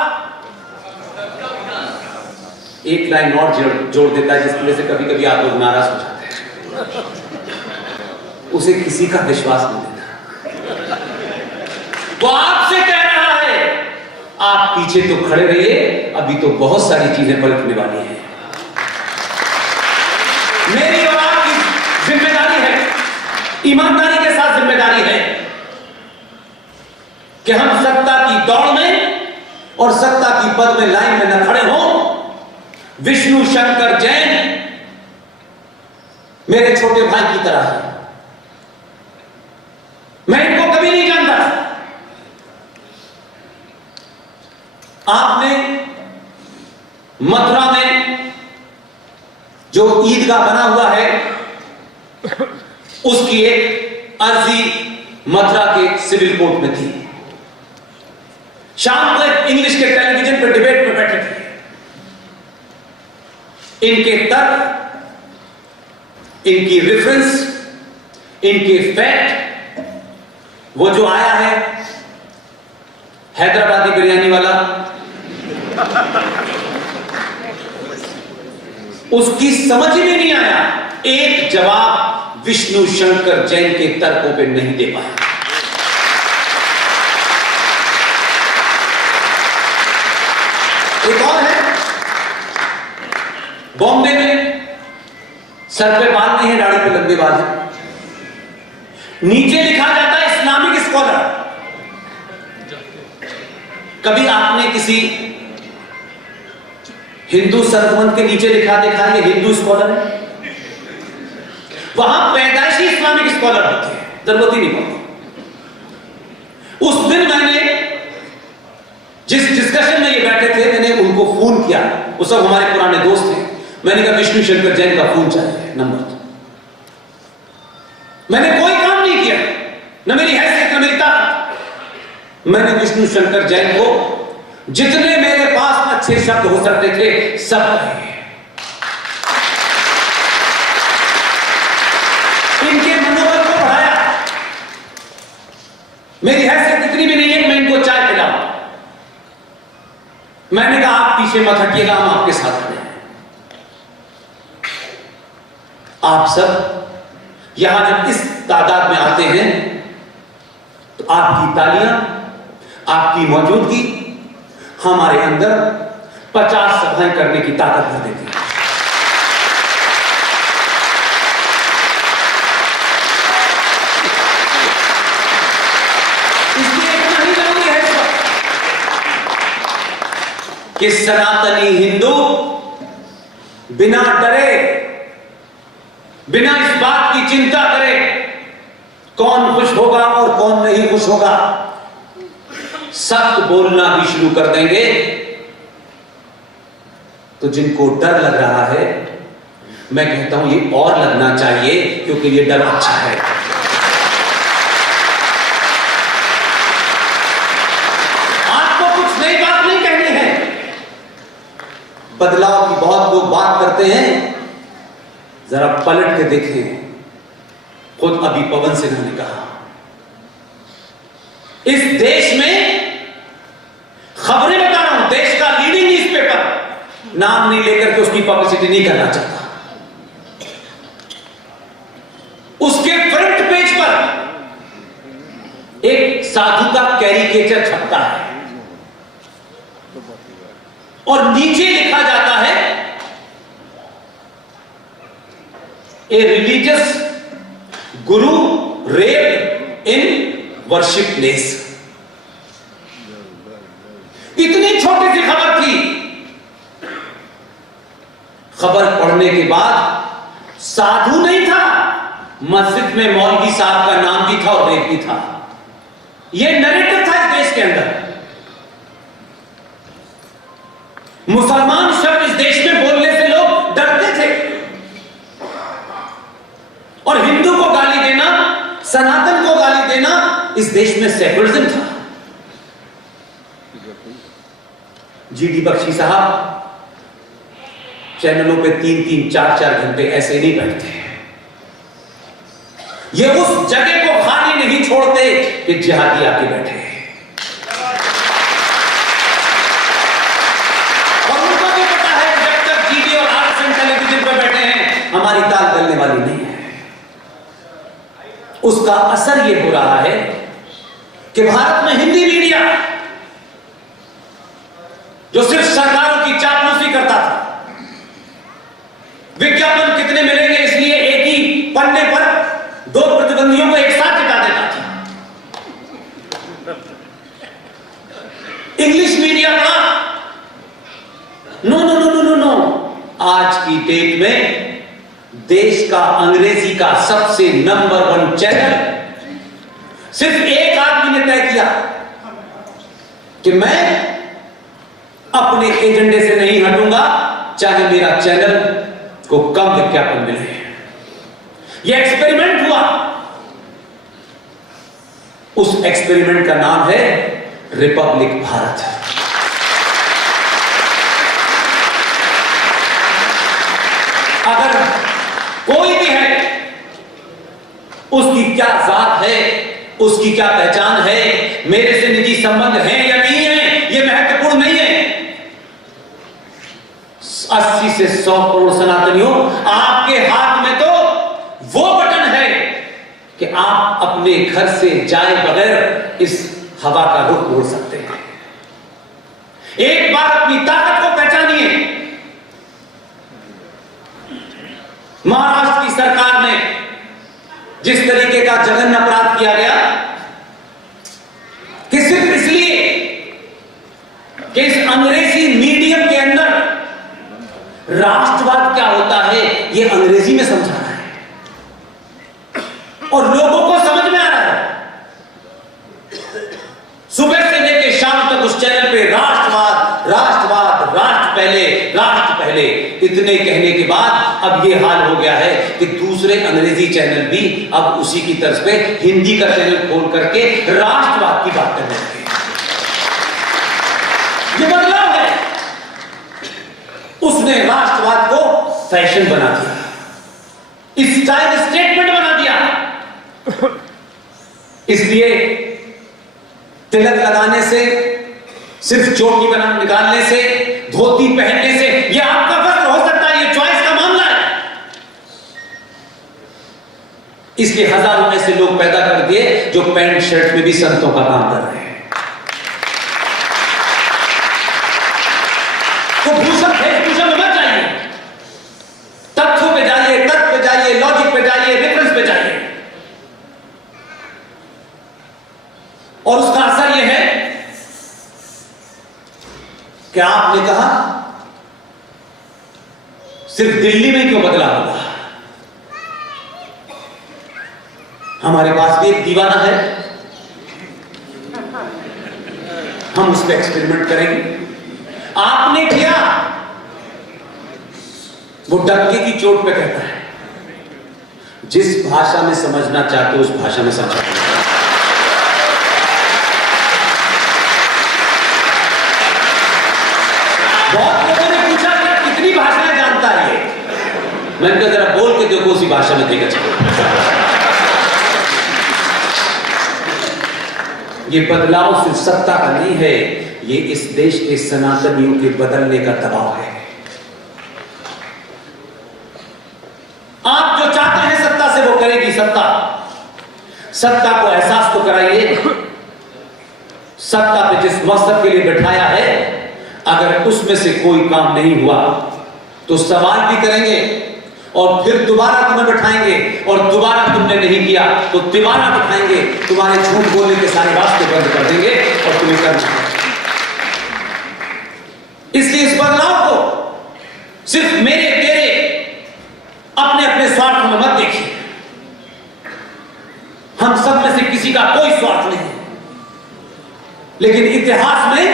एक लाइन और जोड़ देता है जिसकी वजह से कभी कभी आप लोग नाराज हो जाते हैं, उसे किसी का विश्वास नहीं देता। वो आपसे कह रहा है आप पीछे तो खड़े रहिए, अभी तो बहुत सारी चीजें पलटने वाली हैं। मेरी और आपकी जिम्मेदारी है, ईमानदारी के साथ जिम्मेदारी है कि हम सत्ता की दौड़ में और सत्ता की पद में लाइन में न खड़े हों। विष्णु शंकर जैन मेरे छोटे भाई की तरह है, मैं इनको कभी नहीं जानता। आपने मथुरा में जो ईदगाह बना हुआ है उसकी एक अर्जी मथुरा के सिविल कोर्ट में थी। शाम को इंग्लिश के टेलीविजन पर डिबेट में बैठे थे। इनके तर्क, इनकी रेफरेंस, इनके फैक्ट, वो जो आया है हैदराबादी बिरयानी वाला, उसकी समझ ही में नहीं आया। एक जवाब विष्णु शंकर जैन के तर्कों पे नहीं दे पाया। एक और है, बॉम्बे में सर पे बाल नहीं है, दाढ़ी पे लंबे बाल है, नीचे लिखा जाता है इस्लामिक स्कॉलर। कभी आपने किसी हिंदू सरगमन के नीचे लिखा देखा है ये हिंदू स्कॉलर है? वहां पैदाइशी इस्लामिक स्कॉलर होते हैं, जरूरत ही नहीं पड़ती। उस दिन मैंने डिस्कशन में ये बैठे थे, मैंने उनको फोन किया, वो सब हमारे पुराने दोस्त हैं। मैंने कहा विष्णु शंकर जैन का फोन चाहिए, नंबर। मैंने कोई काम नहीं किया, न मेरी हैसियत न मेरी ताकत। मैंने विष्णु शंकर जैन को जितने मेरे पास अच्छे शब्द हो सकते थे सब कहे। इनके मनोबल को बढ़ाया। मेरी हैसियत इतनी भी नहीं है कि मैं इनको चाय पिलाऊं। मैंने कहा आप पीछे मत हटिएगा, हम आपके साथ खड़े हैं। आप सब यहां जब इस तादाद में आते हैं तो आपकी तालियां, आपकी मौजूदगी हमारे अंदर 50 सभाएं करने की ताकत भर देती है। इसलिए इतना ही जरूरी है इस वक्त कि सनातनी हिंदू बिना डरे, बिना इस बात की चिंता करे कौन खुश होगा और कौन नहीं खुश होगा, सत्य बोलना भी शुरू कर देंगे। तो जिनको डर लग रहा है, मैं कहता हूं ये और लगना चाहिए, क्योंकि ये डर अच्छा है। आपको कुछ नई बात नहीं कहनी है। बदलाव की बहुत लोग बात करते हैं, जरा पलट के देखें। खुद अभी पवन सिंह ने कहा इस देश में, खबरें बता रहा हूं, देश का लीडिंग न्यूज़पेपर, नाम नहीं लेकर के उसकी पब्लिसिटी नहीं करना चाहता, उसके फ्रंट पेज पर एक साधु का कैरिकेचर छपता है और नीचे लिखा जाता है a religious Guru rape in worship place. इतनी छोटी सी खबर थी। खबर पढ़ने के बाद साधु नहीं था, मस्जिद में मौलवी साहब का नाम भी था और रेप भी था। यह नैरेटिव था इस देश के अंदर। मुसलमान शब्द इस देश में बोलने से लोग डरते थे और हिंदू को गाली देना, सनातन को गाली देना इस देश में सेकुलरिज्म था। जीडी बख्शी साहब चैनलों पे 3-3, 4-4 घंटे ऐसे नहीं बैठते। ये उस जगह को खाली नहीं छोड़ते कि जिहादी आके बैठे। और उनको भी पता है कि जब तक जीडी और आरएसएन टेलीविजन पर बैठे हैं हमारी दाल गलने वाली नहीं है। उसका असर यह हो रहा है कि भारत में हिंदी मीडिया जो सिर्फ सरकारों की चापलूसी करता था, विज्ञापन कितने मिलेंगे इसलिए एक ही पन्ने पर 2 प्रतिद्वंदियों को एक साथ जिता देता था, इंग्लिश मीडिया का no no no no no no. आज की डेट में देश का अंग्रेजी का सबसे नंबर 1 चैनल सिर्फ एक आदमी ने तय किया कि मैं अपने एजेंडे से नहीं हटूंगा, चाहे मेरा चैनल को कम विज्ञापन मिले। यह एक्सपेरिमेंट हुआ। उस एक्सपेरिमेंट का नाम है रिपब्लिक भारत। अगर कोई भी है, उसकी क्या जात है, उसकी क्या पहचान है, मेरे से निजी संबंध है या नहीं है, यह महत्वपूर्ण नहीं है। 80 से 100 करोड़ सनातनियों, आपके हाथ में तो वो बटन है कि आप अपने घर से जाए बगैर इस हवा का रुख मोड़ सकते हैं। एक बार अपनी ताकत को पहचानिए। महाराष्ट्र की सरकार ने जिस तरीके का जघन्य अपराध किया गया कि सिर्फ इसलिए कि इस अंग्रेजी मीडियम के अंदर राष्ट्रवाद क्या होता है यह अंग्रेजी में समझाना है और लोगों को समझ में आ रहा है। सुबह से लेकर शाम तक उस चैनल पे राष्ट्र इतने कहने के बाद अब ये हाल हो गया है कि दूसरे अंग्रेजी चैनल भी अब उसी की तर्ज पे हिंदी का चैनल खोल करके राष्ट्रवाद की बात करने लगे। ये बदलाव है। उसने राष्ट्रवाद को फैशन बना दिया, स्टाइल स्टेटमेंट बना दिया। इसलिए तिलक लगाने से, सिर्फ चोटी बना निकालने से, धोती पहनने से ये आपका वस्त्र हो सकता है, ये चॉइस का मामला है। इसलिए हजारों ऐसे लोग पैदा कर दिए जो पैंट शर्ट में भी संतों का काम कर रहे हैं। तो भूषण वेशभूषण में मत जाइए, तथ्यों पे जाइए, तर्क पे जाइए, लॉजिक पे जाइए, रेफरेंस पे जाइए। और उसका असर यह है कि आपने कहा सिर्फ दिल्ली में क्यों बदलाव होगा। हमारे पास भी एक दीवाना है, हम उस पर एक्सपेरिमेंट करेंगे। आपने किया, वो डंके की चोट पे कहता है, जिस भाषा में समझना चाहते हो उस भाषा में समझा। बहुत लोगों ने पूछा कि कितनी भाषाएं जानता है ये। मैंने कहा जरा बोल के देखो, उसी भाषा में देखा चलो। ये बदलाव सिर्फ सत्ता का नहीं है, ये इस देश के सनातनियों के बदलने का दबाव है। आप जो चाहते हैं सत्ता से वो करेगी सत्ता। सत्ता को एहसास तो कराइए। सत्ता पे जिस मकसद के लिए बैठाया है, अगर उसमें से कोई काम नहीं हुआ तो सवाल भी करेंगे और फिर दोबारा तुम्हें बैठाएंगे, और दोबारा तुमने नहीं किया तो दोबारा बैठाएंगे, तुम्हारे झूठ बोलने के सारे रास्ते बंद कर देंगे और तुम्हें करना है। इसलिए इस बदलाव को सिर्फ मेरे तेरे अपने अपने स्वार्थ में मत देखिए। हम सब में से किसी का कोई स्वार्थ नहीं है, लेकिन इतिहास में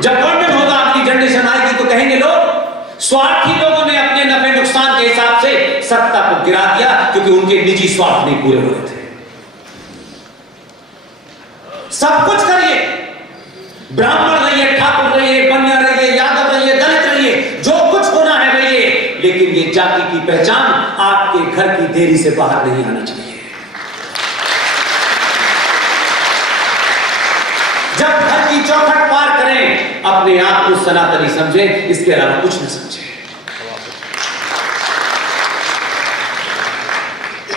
जब वर्णन होगा, आपकी जनरेशन आएगी तो कहेंगे लोग स्वार्थी लोगों ने अपने नफे नुकसान के हिसाब से सत्ता को गिरा दिया क्योंकि उनके निजी स्वार्थ नहीं पूरे हो रहे थे। सब कुछ करिए, ब्राह्मण रहिए, ठाकुर रहिए, बनिया रहिए, यादव रहिए, दलित रहिए, जो कुछ होना है रहिए, लेकिन ये जाति की पहचान आपके घर की देरी से बाहर नहीं आनी चाहिए। जब घर की चौखट पार करें, अपने आप को सनातनी समझे, इसके अलावा कुछ न समझे।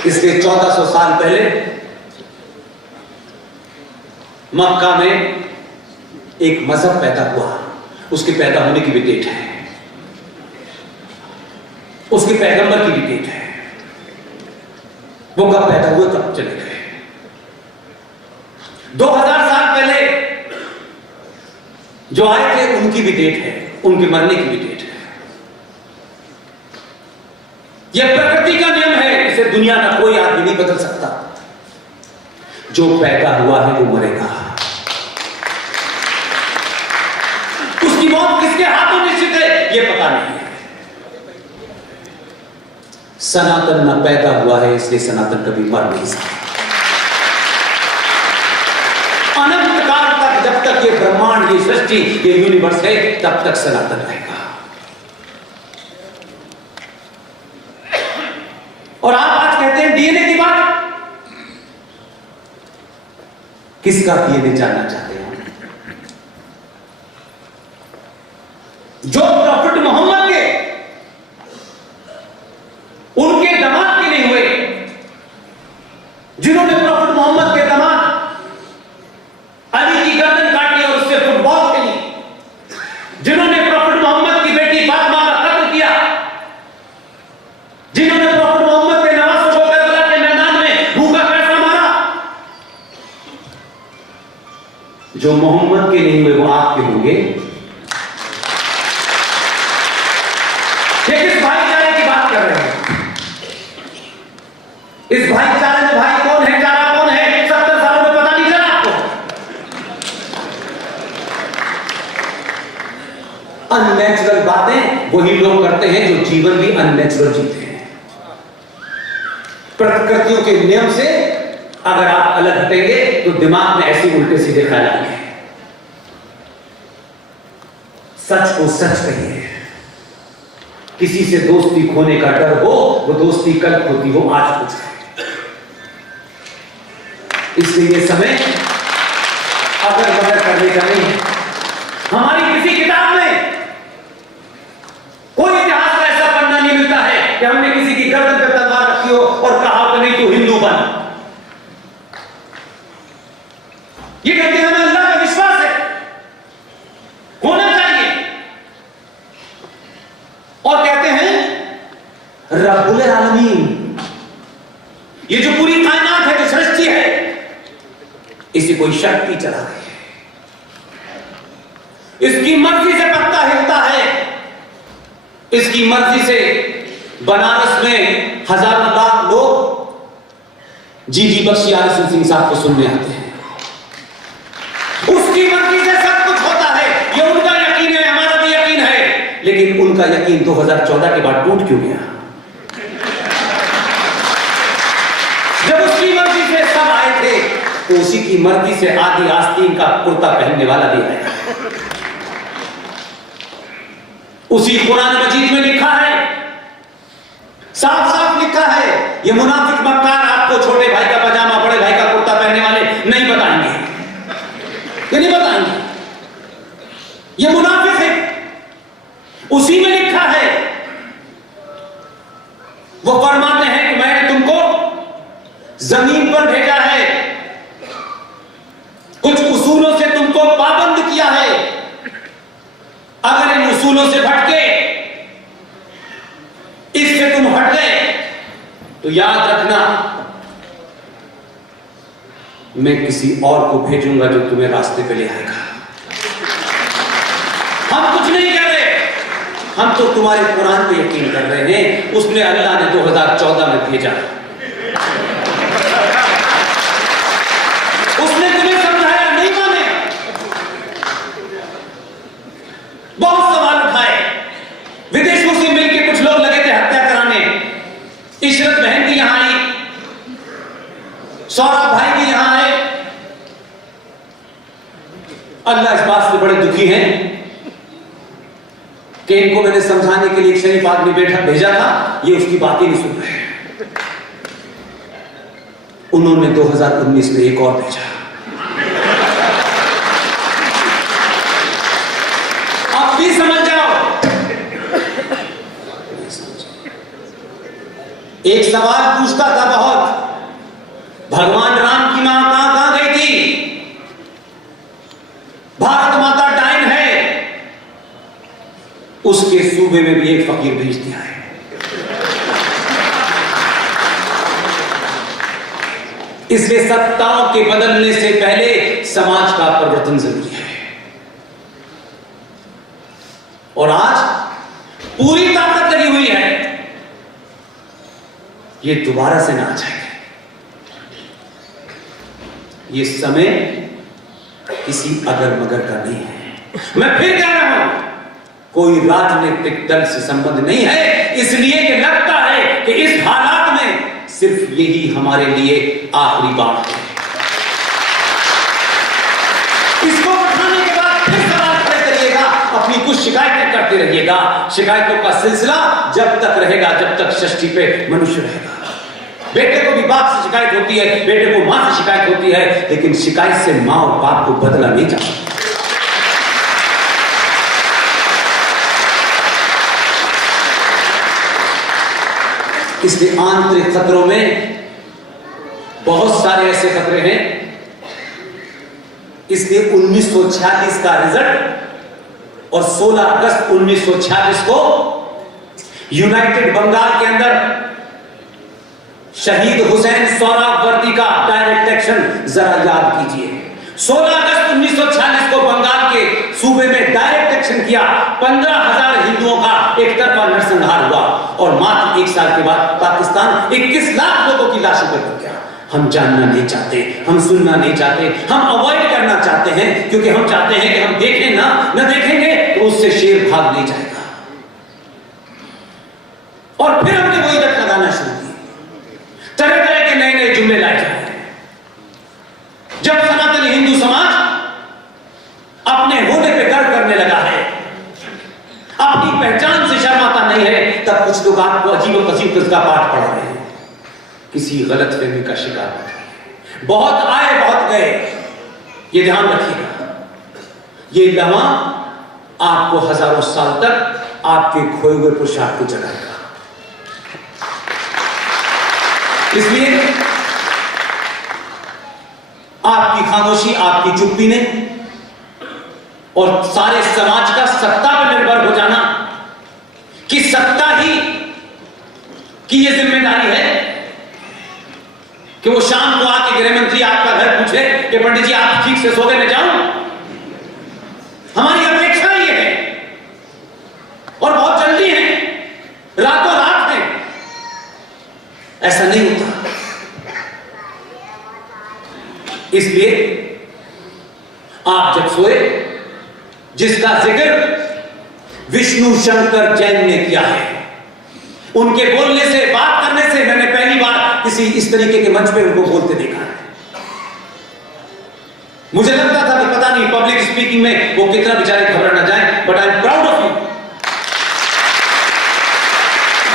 इसलिए 1400 साल पहले मक्का में एक मजहब पैदा हुआ। उसके पैदा होने की भी डेट है, उसके पैगंबर की भी डेट है। वो कब पैदा हुए, कब चले गए। 2000 साल पहले जो आए थे उनकी भी डेट है, उनके मरने की भी डेट है। यह प्रकृति का नियम है, इसे दुनिया का कोई आदमी नहीं बदल सकता। जो पैदा हुआ है वो मरेगा। उसकी मौत किसके हाथों निश्चित है ये पता नहीं है। सनातन न पैदा हुआ है, इसलिए सनातन कभी मर नहीं सकता। अनंत काल तक, जब तक ये ब्रह्मांड, ये सृष्टि, ये यूनिवर्स है, तब तक सनातन रहेगा। और आप आज कहते हैं डीएनए की बात, किसका डीएनए जानना चाहते हैं? जो प्रॉफिट मोहम्मद के, उनके दामाद के नहीं हुए, जिन्होंने प्रॉफिट मोहम्मद के दामाद अली की गर्दन काटी और उससे फुटबॉल खेली, जिन्होंने प्रॉफिट मोहम्मद की बेटी फातिमा का कत्ल किया, जिन्होंने प्रॉफिट मोहम्मद के नवासों को करबला के मैदान में भूखा पैसा मारा, जो मोहम्मद के नहीं हुए वो आपके होंगे। ये किस भाईचारे की बात कर रहे हैं? इस भाईचारे में भाई कौन है, चारा कौन है, 70 सालों में पता नहीं चला आपको? अननेचुरल बातें वही लोग करते हैं जो जीवन भी अननेचुरल जीते हैं। प्रकृतियों के नियम से अगर आप अलग हटेंगे तो दिमाग में ऐसे उल्टे सीधे ख्याल आएंगे। सच को सच कहिए। किसी से दोस्ती खोने का डर हो, वो दोस्ती कल खोती हो, आज खो जाए। इसलिए ये समय अगर बदल करने का नहीं है। हमारी किसी किताब में कोई इतिहास का ऐसा पन्ना नहीं मिलता है कि हमने किसी की गर्दन पर तलवार रखी हो और कहा कि नहीं तू हिंदू बन। ये कहते हैं हमें अल्लाह का विश्वास है, होना चाहिए। और कहते हैं रब्बुल आलमीन, ये जो पूरी कायनात है, जो सृष्टि है, इसे कोई शक्ति चला रही है। इसकी मर्जी से पत्ता हिलता है, इसकी मर्जी से बनारस में हजारों लाख लोग जीजी बख्शी आरिफ सिंह साहब को सुनने आते हैं। उसकी मर्जी से सब कुछ होता है, ये उनका यकीन है, हमारा भी यकीन है। लेकिन उनका यकीन 2014 के बाद टूट क्यों गया? जब उसकी मर्जी से सब आए थे तो उसी की मर्जी से आदि आस्तीन का कुर्ता पहनने वाला भी आया। उसी कुरान मजीद में लिखा है, साफ साफ लिखा है, ये मुनाफिक मक्कार आपको छोटे भाई का पजामा बड़े भाई का कुर्ता पहनने वाले नहीं बताएंगे, ये नहीं बताएंगे, ये मुनाफिक है। उसी में लिखा है, वो फरमाते हैं कि मैंने तुमको जमीन पर भेजा है, कुछ उसूलों से तुमको पाबंद किया है। अगर इन उसूलों से भटके, इससे तुम हट गए, तो याद रखना मैं किसी और को भेजूंगा जो तुम्हें रास्ते पे ले आएगा। हम कुछ नहीं कह रहे, हम तो तुम्हारे कुरान पे यकीन कर रहे हैं। उसने अल्लाह ने 2014 में भेजा, उसने तुम्हें समझाया, नहीं माने, बहुत सवाल उठाए। विदेशों से मिलकर कुछ लोग लगे थे हत्या कराने। इशरत बहन भी यहां आई, सौरभ भाई भी यहां आए। अल्लाह इस बात से बड़े दुखी हैं कि इनको मैंने समझाने के लिए एक शरीफ आदमी भेजा था, ये उसकी बात ही नहीं सुन रहे। उन्होंने 2019 में एक और भेजा। अब भी समझ जाओ। एक सवाल पूछता था बहुत, भगवान राम की मां कहां गई थी? भारत माता डाइन है, उसके सूबे में भी एक फकीर भेज दिया है। इसलिए सत्ताओं के बदलने से पहले समाज का परिवर्तन जरूरी है। और आज पूरी ताकत लगी हुई है, ये दोबारा से ना आ जाए। ये समय किसी अगर मगर का नहीं है। मैं फिर कह रहा हूं, कोई राजनीतिक दल से संबंध नहीं है, इसलिए कि लगता है कि इस हालात में सिर्फ यही हमारे लिए आखिरी बात है। इसको उठाने के बाद फिर सवाल खड़े करिएगा, अपनी कुछ शिकायतें करते रहिएगा। शिकायतों का सिलसिला जब तक रहेगा, जब तक सृष्टि पे मनुष्य रहेगा। बेटे को भी बाप से शिकायत होती है, बेटे को मां से शिकायत होती है, लेकिन शिकायत से मां और बाप को बदला नहीं जा सकता। इसलिए आंतरिक खतरों में बहुत सारे ऐसे खतरे हैं। इसलिए 1946 का रिजल्ट और 16 अगस्त 1946 को यूनाइटेड बंगाल के अंदर शहीद हुसैन सोहरावर्दी का डायरेक्ट एक्शन जरा याद कीजिए। 16 अगस्त 1946 को बंगाल के सूबे में डायरेक्ट एक्शन किया। 15,000 हिंदुओं का एक तरफा नरसंहार हुआ और मात्र 1 साल के बाद पाकिस्तान 21 लाख लोगों की लाशों पर हो गया। हम जानना नहीं चाहते, हम सुनना नहीं चाहते, हम अवॉइड करना चाहते हैं, क्योंकि हम चाहते हैं कि हम देखें ना, न देखेंगे तो उससे शेर भाग नहीं जाएगा। और फिर हमने वही रट लगाना शुरू किया। तरह तरह के नए नए जुमले लाए जा रहे हैं। जब सनातन हिंदू समाज अपने होने पे गर्व करने लगा है, अपनी पहचान से शर्माता नहीं है, तब कुछ लोग आपको अजीब कसीब का पाठ पढ़ा रहे हैं, किसी गलतफहमी का शिकार होते हैं। बहुत आए बहुत गए, ये ध्यान रखिएगा। ये लम्हा आपको हजारों साल तक आपके खोए हुए पुरुषार्थ को जगाएगा। इसलिए आपकी खामोशी, आपकी चुप्पी ने और सारे समाज का सत्ता पर निर्भर हो जाना कि सत्ता ही की यह जिम्मेदारी है कि वो शाम को आके गृह मंत्री आपका घर पूछे कि पंडित जी आप ठीक से सो गए, मैं जाऊं। हमारी अपेक्षा ये है और बहुत जल्दी है, रातों रात है। ऐसा नहीं होता। इसलिए आप जब सोए, जिसका जिक्र विष्णु शंकर जैन ने किया है, उनके बोलने से, बात करने से मैंने पहली बार किसी इस तरीके के मंच पे उनको बोलते देखा है। मुझे लगता था कि पता नहीं पब्लिक स्पीकिंग में वो कितना बेचारे घबरा ना जाए, but I am proud of you.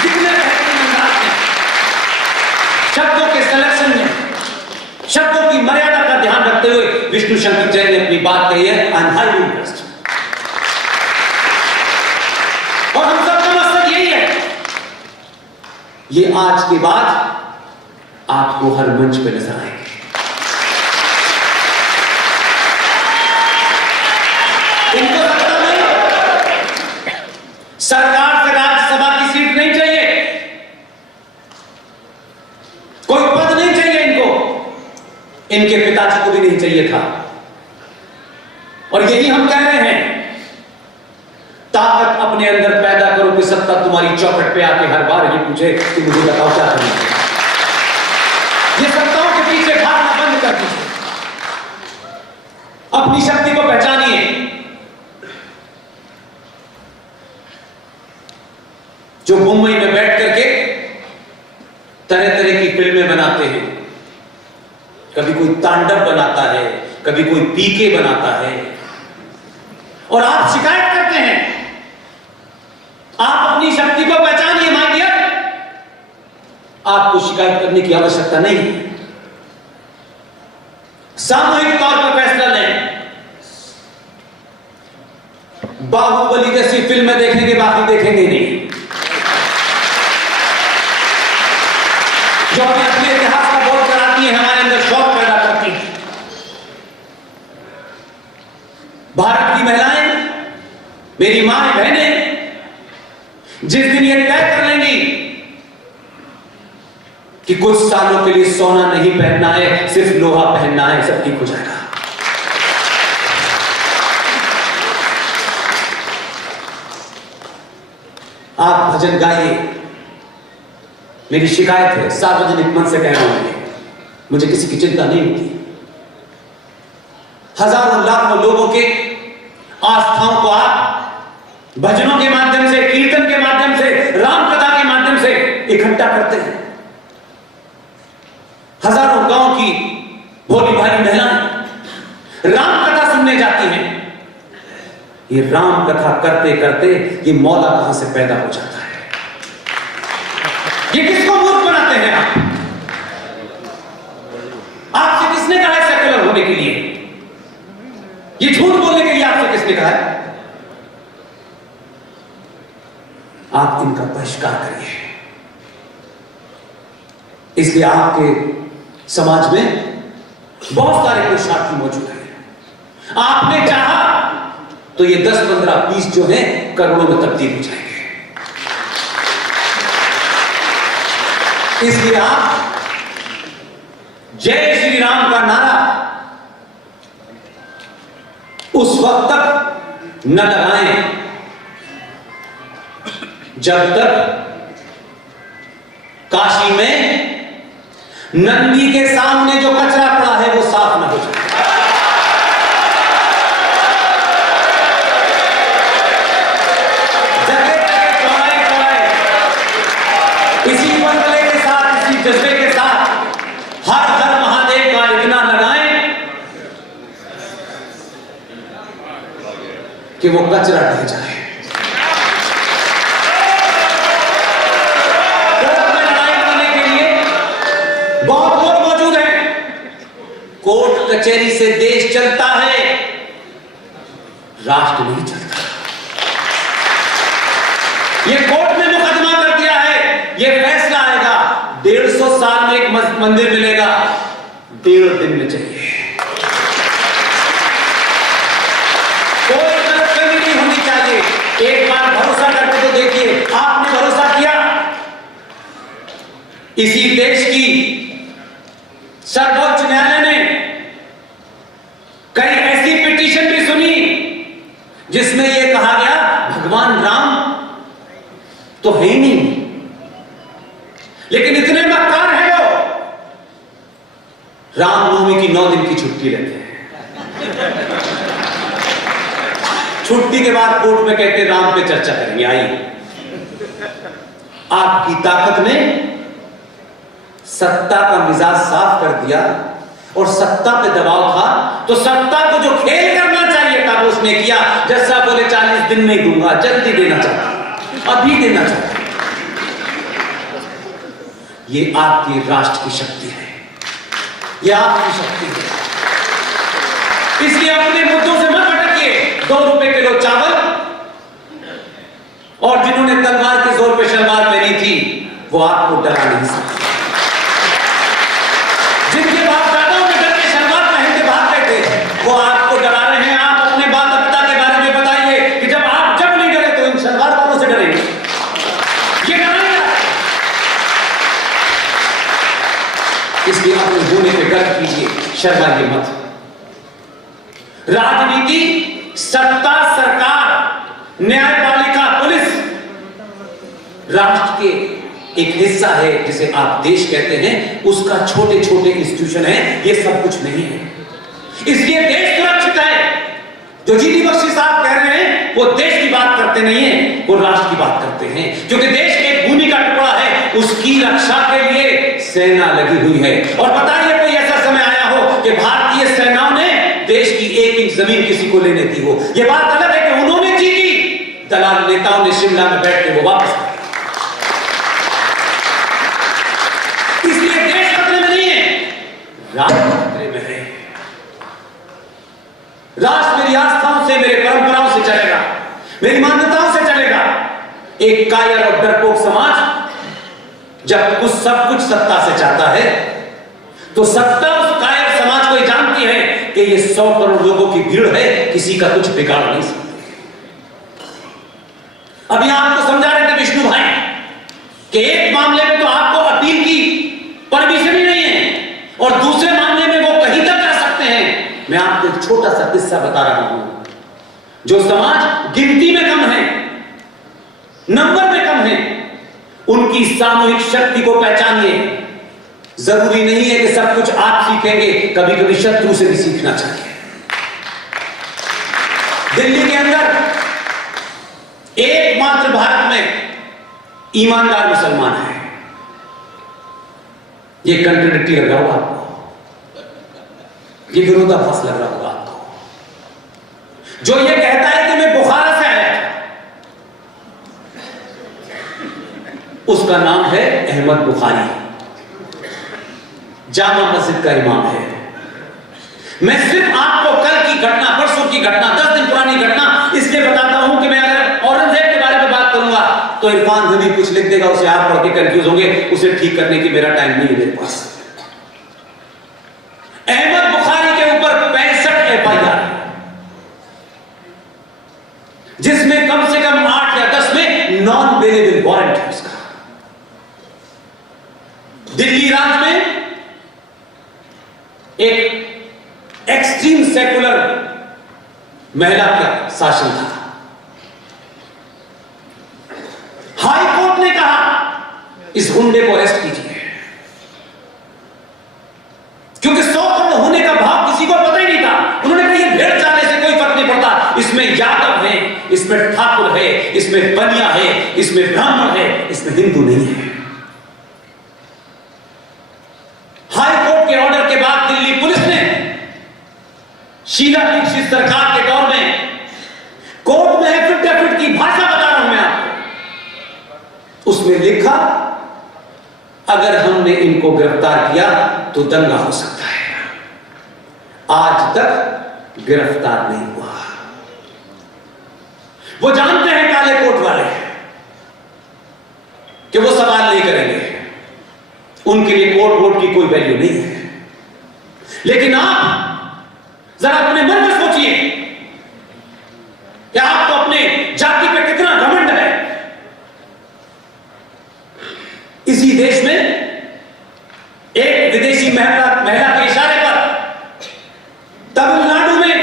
जितने बेहतरीन अंदाज में, शब्दों के सिलेक्शन में, शब्दों की मर्यादा का ध्यान रखते हुए विष्णु शंकर जैन ने अपनी बात कही है। I am highly impressed. और हम सबका मकसद यही है, ये आज के बाद आपको हर मंच पे नजर आएंगे। इनको सत्ता में सरकार से राज्यसभा की सीट नहीं चाहिए, कोई पद नहीं चाहिए इनको, इनके पिताजी को भी नहीं चाहिए था। और यही हम कह रहे हैं, ताकत अपने अंदर पैदा करो कि सत्ता तुम्हारी चौखट पे आके हर बार ये पूछे कि मुझे बताओ क्या करना है। ये सत्ताओं के पीछे भागना बंद कर दीजिए, अपनी शक्ति को पहचानिए। जो मुंबई में बैठ करके तरह तरह की फिल्में बनाते हैं, कभी कोई तांडव बनाता है, कभी कोई पीके बनाता है, और आप शिकायत करते हैं। आप अपनी शक्ति को पहचानिए माय डियर, आपको शिकायत करने की आवश्यकता नहीं है। सामूहिक तौर पर फैसला लें। बाहुबली जैसी फिल्में देखेंगे, बाकी देखेंगे नहीं। जो हमें अपने इतिहास का बोध कराती है, हमारे अंदर शौक पैदा करती है। भारत की महिलाएं, मेरी मां बहनें, जिस दिन ये तय कर लेंगी कि कुछ सालों के लिए सोना नहीं पहनना है, सिर्फ लोहा पहनना है, सब ठीक हो जाएगा। आप भजन गाइए, मेरी शिकायत है, सार्वजनिक मन से कह रहा हूं, मुझे किसी की चिंता नहीं होती। हजारों लाखों लोगों के आस्थाओं को आप भजनों के माध्यम से, कीर्तन के माध्यम से, राम कथा के माध्यम से इकट्ठा करते हैं। हजारों गांव की भोली भाली महिलाएं राम कथा सुनने जाती हैं। ये राम कथा करते करते ये मौला कहां से पैदा हो जाता है। ये किसको मूर्ख बनाते हैं आप? आपसे किसने कहा है सेक्युलर होने के लिए? ये झूठ बोलने के लिए आपसे किसने कहा है? आप इनका बहिष्कार करिए। इसलिए आपके समाज में बहुत सारे पुरुषार्थी मौजूद हैं। आपने चाहा तो ये 10, 15, 20 जो है करोड़ों में तब्दील हो जाएंगे। इसलिए आप जय श्री राम का नारा उस वक्त तक न लगाएं जब तक काशी में नंदी के सामने जो कचरा पड़ा है वो साफ न हो जाए। जगह जगह चौराहे चौराहे कि वो कचरा ढह जाए। कोर्ट में लड़ाई करने के लिए बहुत लोग मौजूद हैं। कोर्ट कचहरी से देश चलता है, राष्ट्र नहीं चलता। ये कोर्ट में मुकदमा कर दिया है, ये फैसला आएगा, 150 साल में एक मंदिर मिलेगा, 1.5 दिन में चाहिए। कोई गलतफहमी नहीं होनी चाहिए। एक बार भरोसा करके तो देखिए, आपने भरोसा किया, इसी देश की सर्वोच्च न्यायालय ने कई ऐसी पिटीशन भी सुनी जिसमें यह कहा गया भगवान राम तो है ही नहीं, लेकिन इतने मक्कार हैं वो, रामनवमी की 9 दिन की छुट्टी लेते हैं। छुट्टी के बाद कोर्ट में कहते हैं राम पे चर्चा करेंगे, आइए। आपकी ताकत ने सत्ता का मिजाज साफ कर दिया, और सत्ता पे दबाव था तो सत्ता को जो खेल करना चाहिए था वो उसने किया। जैसा बोले 40 दिन में दूंगा, जल्दी देना चाहता, अभी देना चाहता। ये आपकी राष्ट्र की शक्ति है, ये आपकी शक्ति है। इसलिए अपने मुद्दों से मत भटकिए। 2 रुपए किलो चावल, और जिन्होंने तलवार के जोर पे शलवार पहनी थी वो आपको डरा नहीं सकते। जिनके बाप दादाओं ने डर के शलवार पहन के भाग गए थे वो आपको डरा रहे हैं। आप अपने बाप दादा के बारे में बताइए कि जब नहीं डरे तो इन शलवार वालों से डरेंगे। ये डराएगा, इसलिए अपने होने पे गर्व कीजिए, शर्माइए मत। राजनीति, सत्ता, सरकार, न्यायपालिका, पुलिस राष्ट्र के एक हिस्सा है जिसे आप देश कहते हैं, उसका छोटे छोटे इंस्टीट्यूशन है, ये सब कुछ नहीं है। इसलिए देश सुरक्षित है। जो जीडी बख्शी साहब कह रहे हैं वो देश की बात करते नहीं है, वो राष्ट्र की बात करते हैं, क्योंकि देश के एक भूमि का टुकड़ा है, उसकी रक्षा के लिए सेना लगी हुई है। और बताइए कोई ऐसा समय आया हो कि भारतीय सेनाओं ने देश की 1 इंच जमीन किसी को लेने दी हो। यह बात अलग है कि उन्होंने जीती, दलाल नेताओं ने शिमला में बैठ के वो वापस आए। इसलिए देश खतरे में नहीं है, राष्ट्र खतरे में है। राष्ट्र मेरी आस्थाओं से, मेरे परंपराओं से चलेगा, मेरी मान्यताओं से चलेगा। एक कायर और डरपोक समाज जब कुछ सब कुछ सत्ता से चाहता है तो सत्ता उस कायर समाज को जानती है कि ये 100 करोड़ लोगों की भीड़ है, किसी का कुछ बिगाड़ नहीं सकते। अभी आपको समझा रहे थे विष्णु भाई कि एक मामले में तो आपको अपील की परमिशन ही नहीं है, और दूसरे मामले में वो कहीं तक जा सकते हैं। मैं आपको एक छोटा सा किस्सा बता रहा हूं। जो समाज गिनती में कम है, नंबर में कम है, उनकी सामूहिक शक्ति को पहचानिए। जरूरी नहीं है कि सब कुछ आप सीखेंगे, कभी कभी शत्रु से भी सीखना चाहिए। दिल्ली के अंदर एकमात्र भारत में ईमानदार मुसलमान है। ये कंट्राडिक्टरी लग रहा होगा आपको, ये विरोधाभास लग रहा होगा आपको। जो ये कहता है कि मैं बुखारा से आया, उसका नाम है अहमद बुखारी, जामा मस्जिद का इमाम है। मैं सिर्फ आपको कल की घटना, परसों की घटना, 10 दिन पुरानी घटना इसलिए बताता हूं कि मैं अगर औरंगजेब के बारे में बात करूंगा तो इरफान हबीब कुछ लिख देगा, उसे आप पढ़ के कंफ्यूज होंगे, उसे ठीक करने की मेरा टाइम नहीं है मेरे पास। अहमद बुखारी के ऊपर 65 एफआईआर, जिसमें कम से कम 8 या 10 में नॉन बेलेबल वारंट है उसका। दिल्ली राज्य में एक एक्सट्रीम सेकुलर महिला का शासन था। हाई कोर्ट ने कहा इस गुंडे को अरेस्ट कीजिए, क्योंकि 100 करोड़ होने का भाव किसी को पता ही नहीं था। उन्होंने कहा ये भेड़ चाले से कोई फर्क नहीं पड़ता, इसमें यादव है, इसमें ठाकुर है, इसमें बनिया है, इसमें ब्राह्मण है, इसमें हिंदू नहीं है। हाई कोर्ट के ऑर्डर के बाद दिल्ली पुलिस ने शीला दीक्षित सरकार के दौर में देखा, अगर हमने इनको गिरफ्तार किया तो दंगा हो सकता है। आज तक गिरफ्तार नहीं हुआ। वो जानते हैं काले कोट वाले कि वो सवाल नहीं करेंगे, उनके लिए कोट वोट की कोई वैल्यू नहीं है। लेकिन आप जरा अपने मन में सोचिए कि आपको अपने जाति पे कितना घमंड है। इसी देश में एक विदेशी महिला के इशारे पर तमिलनाडु में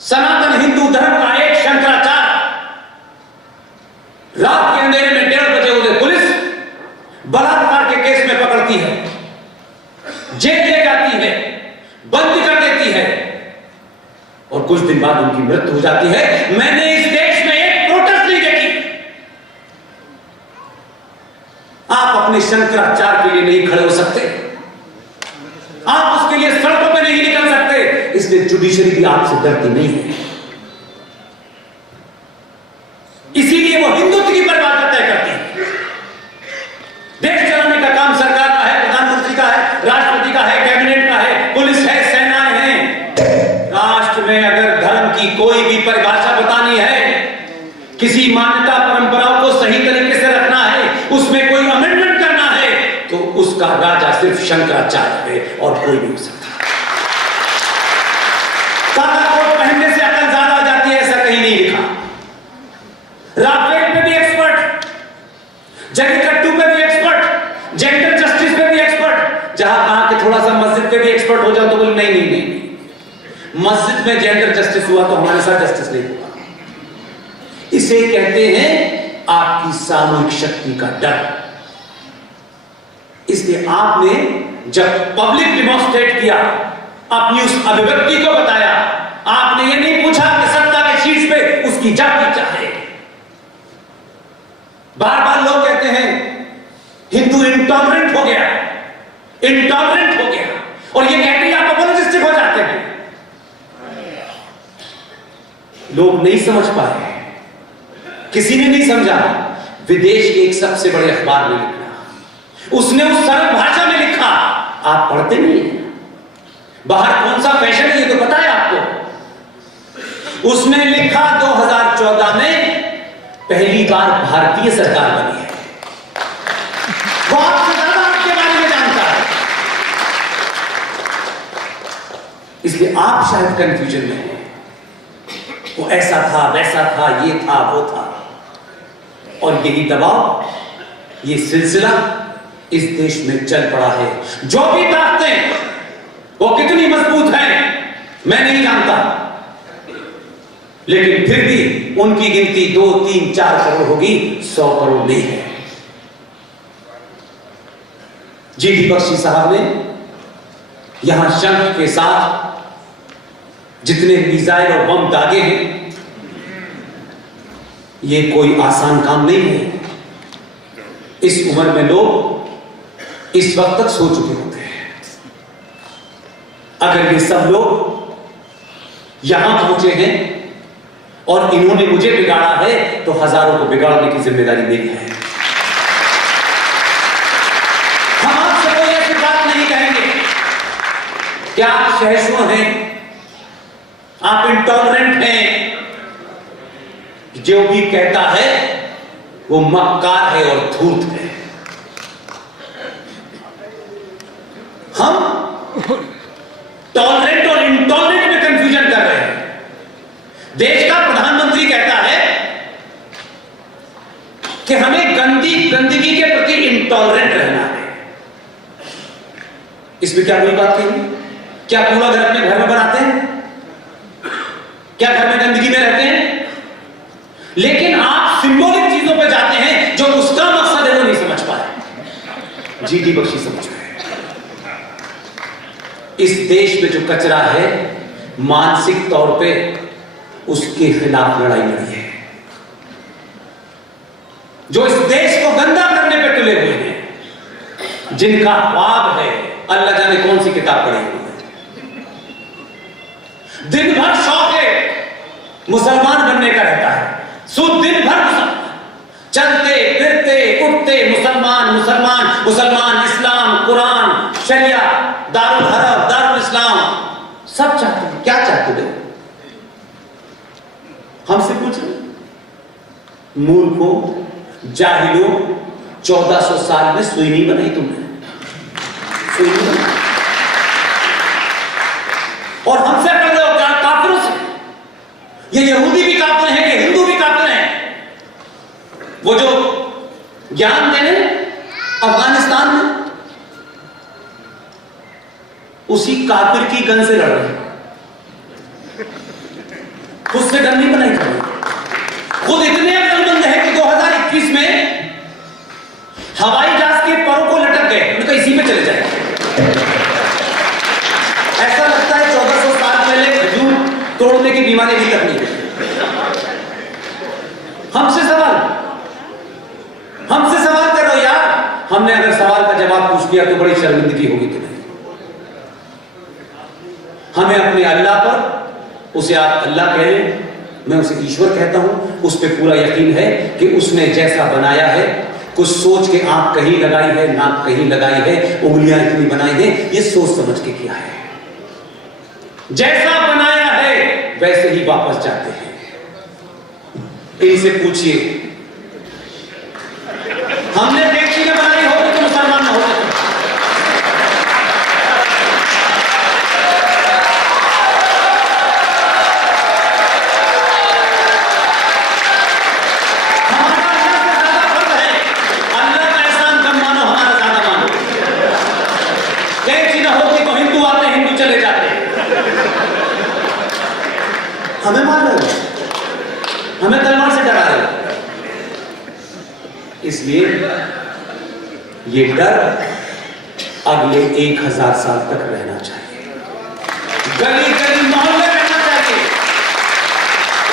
सनातन हिंदू धर्म का एक शंकराचार्य रात के अंधेरे में 1:30 बजे उसे पुलिस बलात्कार के केस में पकड़ती है, जेल ले जाती है, बंद कर देती है और कुछ दिन बाद उनकी मृत्यु हो जाती है। मैंने इस देश में एक प्रोटेस्ट नहीं देखी। आप अपने शंकराचार्य के लिए नहीं खड़े हो सकते, आप उसके लिए सड़कों पे नहीं निकल सकते, इसलिए जुडिशरी भी आपसे डरती नहीं है। इसीलिए वो हिंदुत्व की परिभाषा तय करती है। देश चलाने का काम सरकार का है, प्रधानमंत्री का है, राष्ट्रपति का है, कैबिनेट का है, पुलिस है, सेनाएं हैं। राष्ट्र में अगर धर्म की कोई भी परिभाषा बतानी है, किसी मान्यता परंपराओं को सही तरीके से रखना है, उसमें कोई अमेंडमेंट करना है, तो उसका राजा सिर्फ शंकराचार्य है और कोई नहीं हो सकता। काला कोट पहनने से अकल ज्यादा आ जाती है, ऐसा कहीं नहीं लिखा। राफेल पे भी एक्सपर्ट, जलीकट्टू पे भी एक्सपर्ट, जेंडर जस्टिस पे भी एक्सपर्ट। जहां कहा कि थोड़ा सा मस्जिद पे भी एक्सपर्ट हो जाओ तो बोले नहीं नहीं नहीं, मस्जिद में जेंडर जस्टिस हुआ तो हमारे साथ जस्टिस नहीं हुआ। इसे कहते हैं आपकी सामूहिक शक्ति का डर। इसलिए आपने जब पब्लिक डिमॉन्स्ट्रेट किया, अपनी उस अभिव्यक्ति को बताया, आपने ये नहीं पूछा कि सत्ता के शीर्ष पे उसकी जाति क्या है। बार बार लोग कहते हैं हिंदू इंटॉलरेंट हो गया, इंटॉलरेंट हो गया, और ये कहते ही आप अपोलोजिस्टिक हो जाते हैं। लोग नहीं समझ पाए, किसी ने नहीं समझा। विदेश के एक सबसे बड़े अखबार में लिखा, उसने उस सरल भाषा में लिखा, आप पढ़ते नहीं हैं, बाहर कौन सा फैशन है ये तो पता है आपको। उसने लिखा 2014 में पहली बार भारतीय सरकार बनी है। वो आपसे ज्यादा आपके बारे में जानता है, इसलिए आप शायद कंफ्यूजन में हैं। वो ऐसा था, वैसा था, ये था, वो था, और यही दबाव, ये सिलसिला इस देश में चल पड़ा है। जो भी ताकतें वो कितनी मजबूत हैं मैं नहीं जानता, लेकिन फिर भी उनकी गिनती 2, 3, 4 करोड़ होगी, 100 करोड़ नहीं है। जीडी बख्शी साहब ने यहां शंख के साथ जितने मिसाइल और बम दागे हैं, ये कोई आसान काम नहीं है। इस उम्र में लोग इस वक्त तक सो चुके होते हैं। अगर ये सब लोग यहां पहुंचे हैं और इन्होंने मुझे बिगाड़ा है, तो हजारों को बिगाड़ने की जिम्मेदारी मेरी है। हम आपसे कोई ऐसी बात नहीं कहेंगे कि आप सहिष्णु हैं, आप इंटॉलरेंट हैं। जो भी कहता है वो मक्कार है और धूर्त है। हम टॉलरेंट और इंटॉलरेंट में कंफ्यूजन कर रहे हैं। देश का प्रधानमंत्री कहता है कि हमें गंदगी के प्रति इंटॉलरेंट रहना है। इसमें क्या बुरी बात कही? क्या कूड़ा घर अपने घर में बनाते हैं? क्या घर में गंदगी में रहते हैं? लेकिन आप सिंबॉलिक चीजों पे जाते हैं, जो उसका मकसद है वो नहीं समझ पाए। जीडी बख्शी समझ गए। इस देश में जो कचरा है, मानसिक तौर पे उसके खिलाफ लड़ाई लड़ी है। जो इस देश को गंदा करने पे तुले हुए हैं, जिनका ख्वाब है अल्लाह जाने कौन सी किताब पढ़ी हुई है, दिन भर शौक है मुसलमान बनने का रहता है, दिन भर चलते फिरते मुसलमान, इस्लाम, कुरान, शरिया, दारुल हरब, दारुल इस्लाम, सब चाहते हैं। क्या चाहते हो? हमसे पूछ रहे, मूर्खों, जाहिलों, 1400 साल में सुई नहीं बनाई तुमने, सुई नहीं बनाई। और हमसे कर रहे हो क्या? काफिरों से। ये यहूदी भी काफिर हैं, ये हिंदू भी काफिर हैं। वो जो ज्ञान देने अफगानिस्तान में, उसी काफिर की गन से लड़ रहे हैं, खुद से गन नहीं बनाई थी। खुद इतने अकलमंद है कि 2021 में हवाई जहाज के परों को लटक गए, उनका इसी पे चले जाए। ऐसा लगता है 1400 साल पहले खजूर तोड़ने की बीमारी भी तक नहीं है। हमसे सवाल कर रहे हो यार। हमने अगर सवाल का जवाब पूछ दिया तो बड़ी शर्मिंदगी होगी तुम्हें। हमें अपने अल्लाह पर, उसे आप अल्लाह कह लें, मैं उसे ईश्वर कहता हूं, उस पर पूरा यकीन है कि उसने जैसा बनाया है, कुछ सोच के आंख कहीं लगाई है, नाक कहीं लगाई है, उंगलियां इतनी बनाई है, ये सोच समझ के किया है। जैसा बनाया है वैसे ही वापस जाते हैं। इनसे पूछिए, हमने देखी न बनाई होगी तो मुसलमान न होते। हमारा अल्लाह से ज्यादा फर्ज है। अल्लाह का एहसान कम मानो, हमारा ज्यादा मानो। देखी न होती तो हिंदू आते, हिंदू चले जाते। हमें मार रहे हो, हमें तलवार से डरा रहे हो। इसलिए ये डर अगले 1000 साल तक रहना चाहिए, गली गली मोहल्ले रहना चाहिए।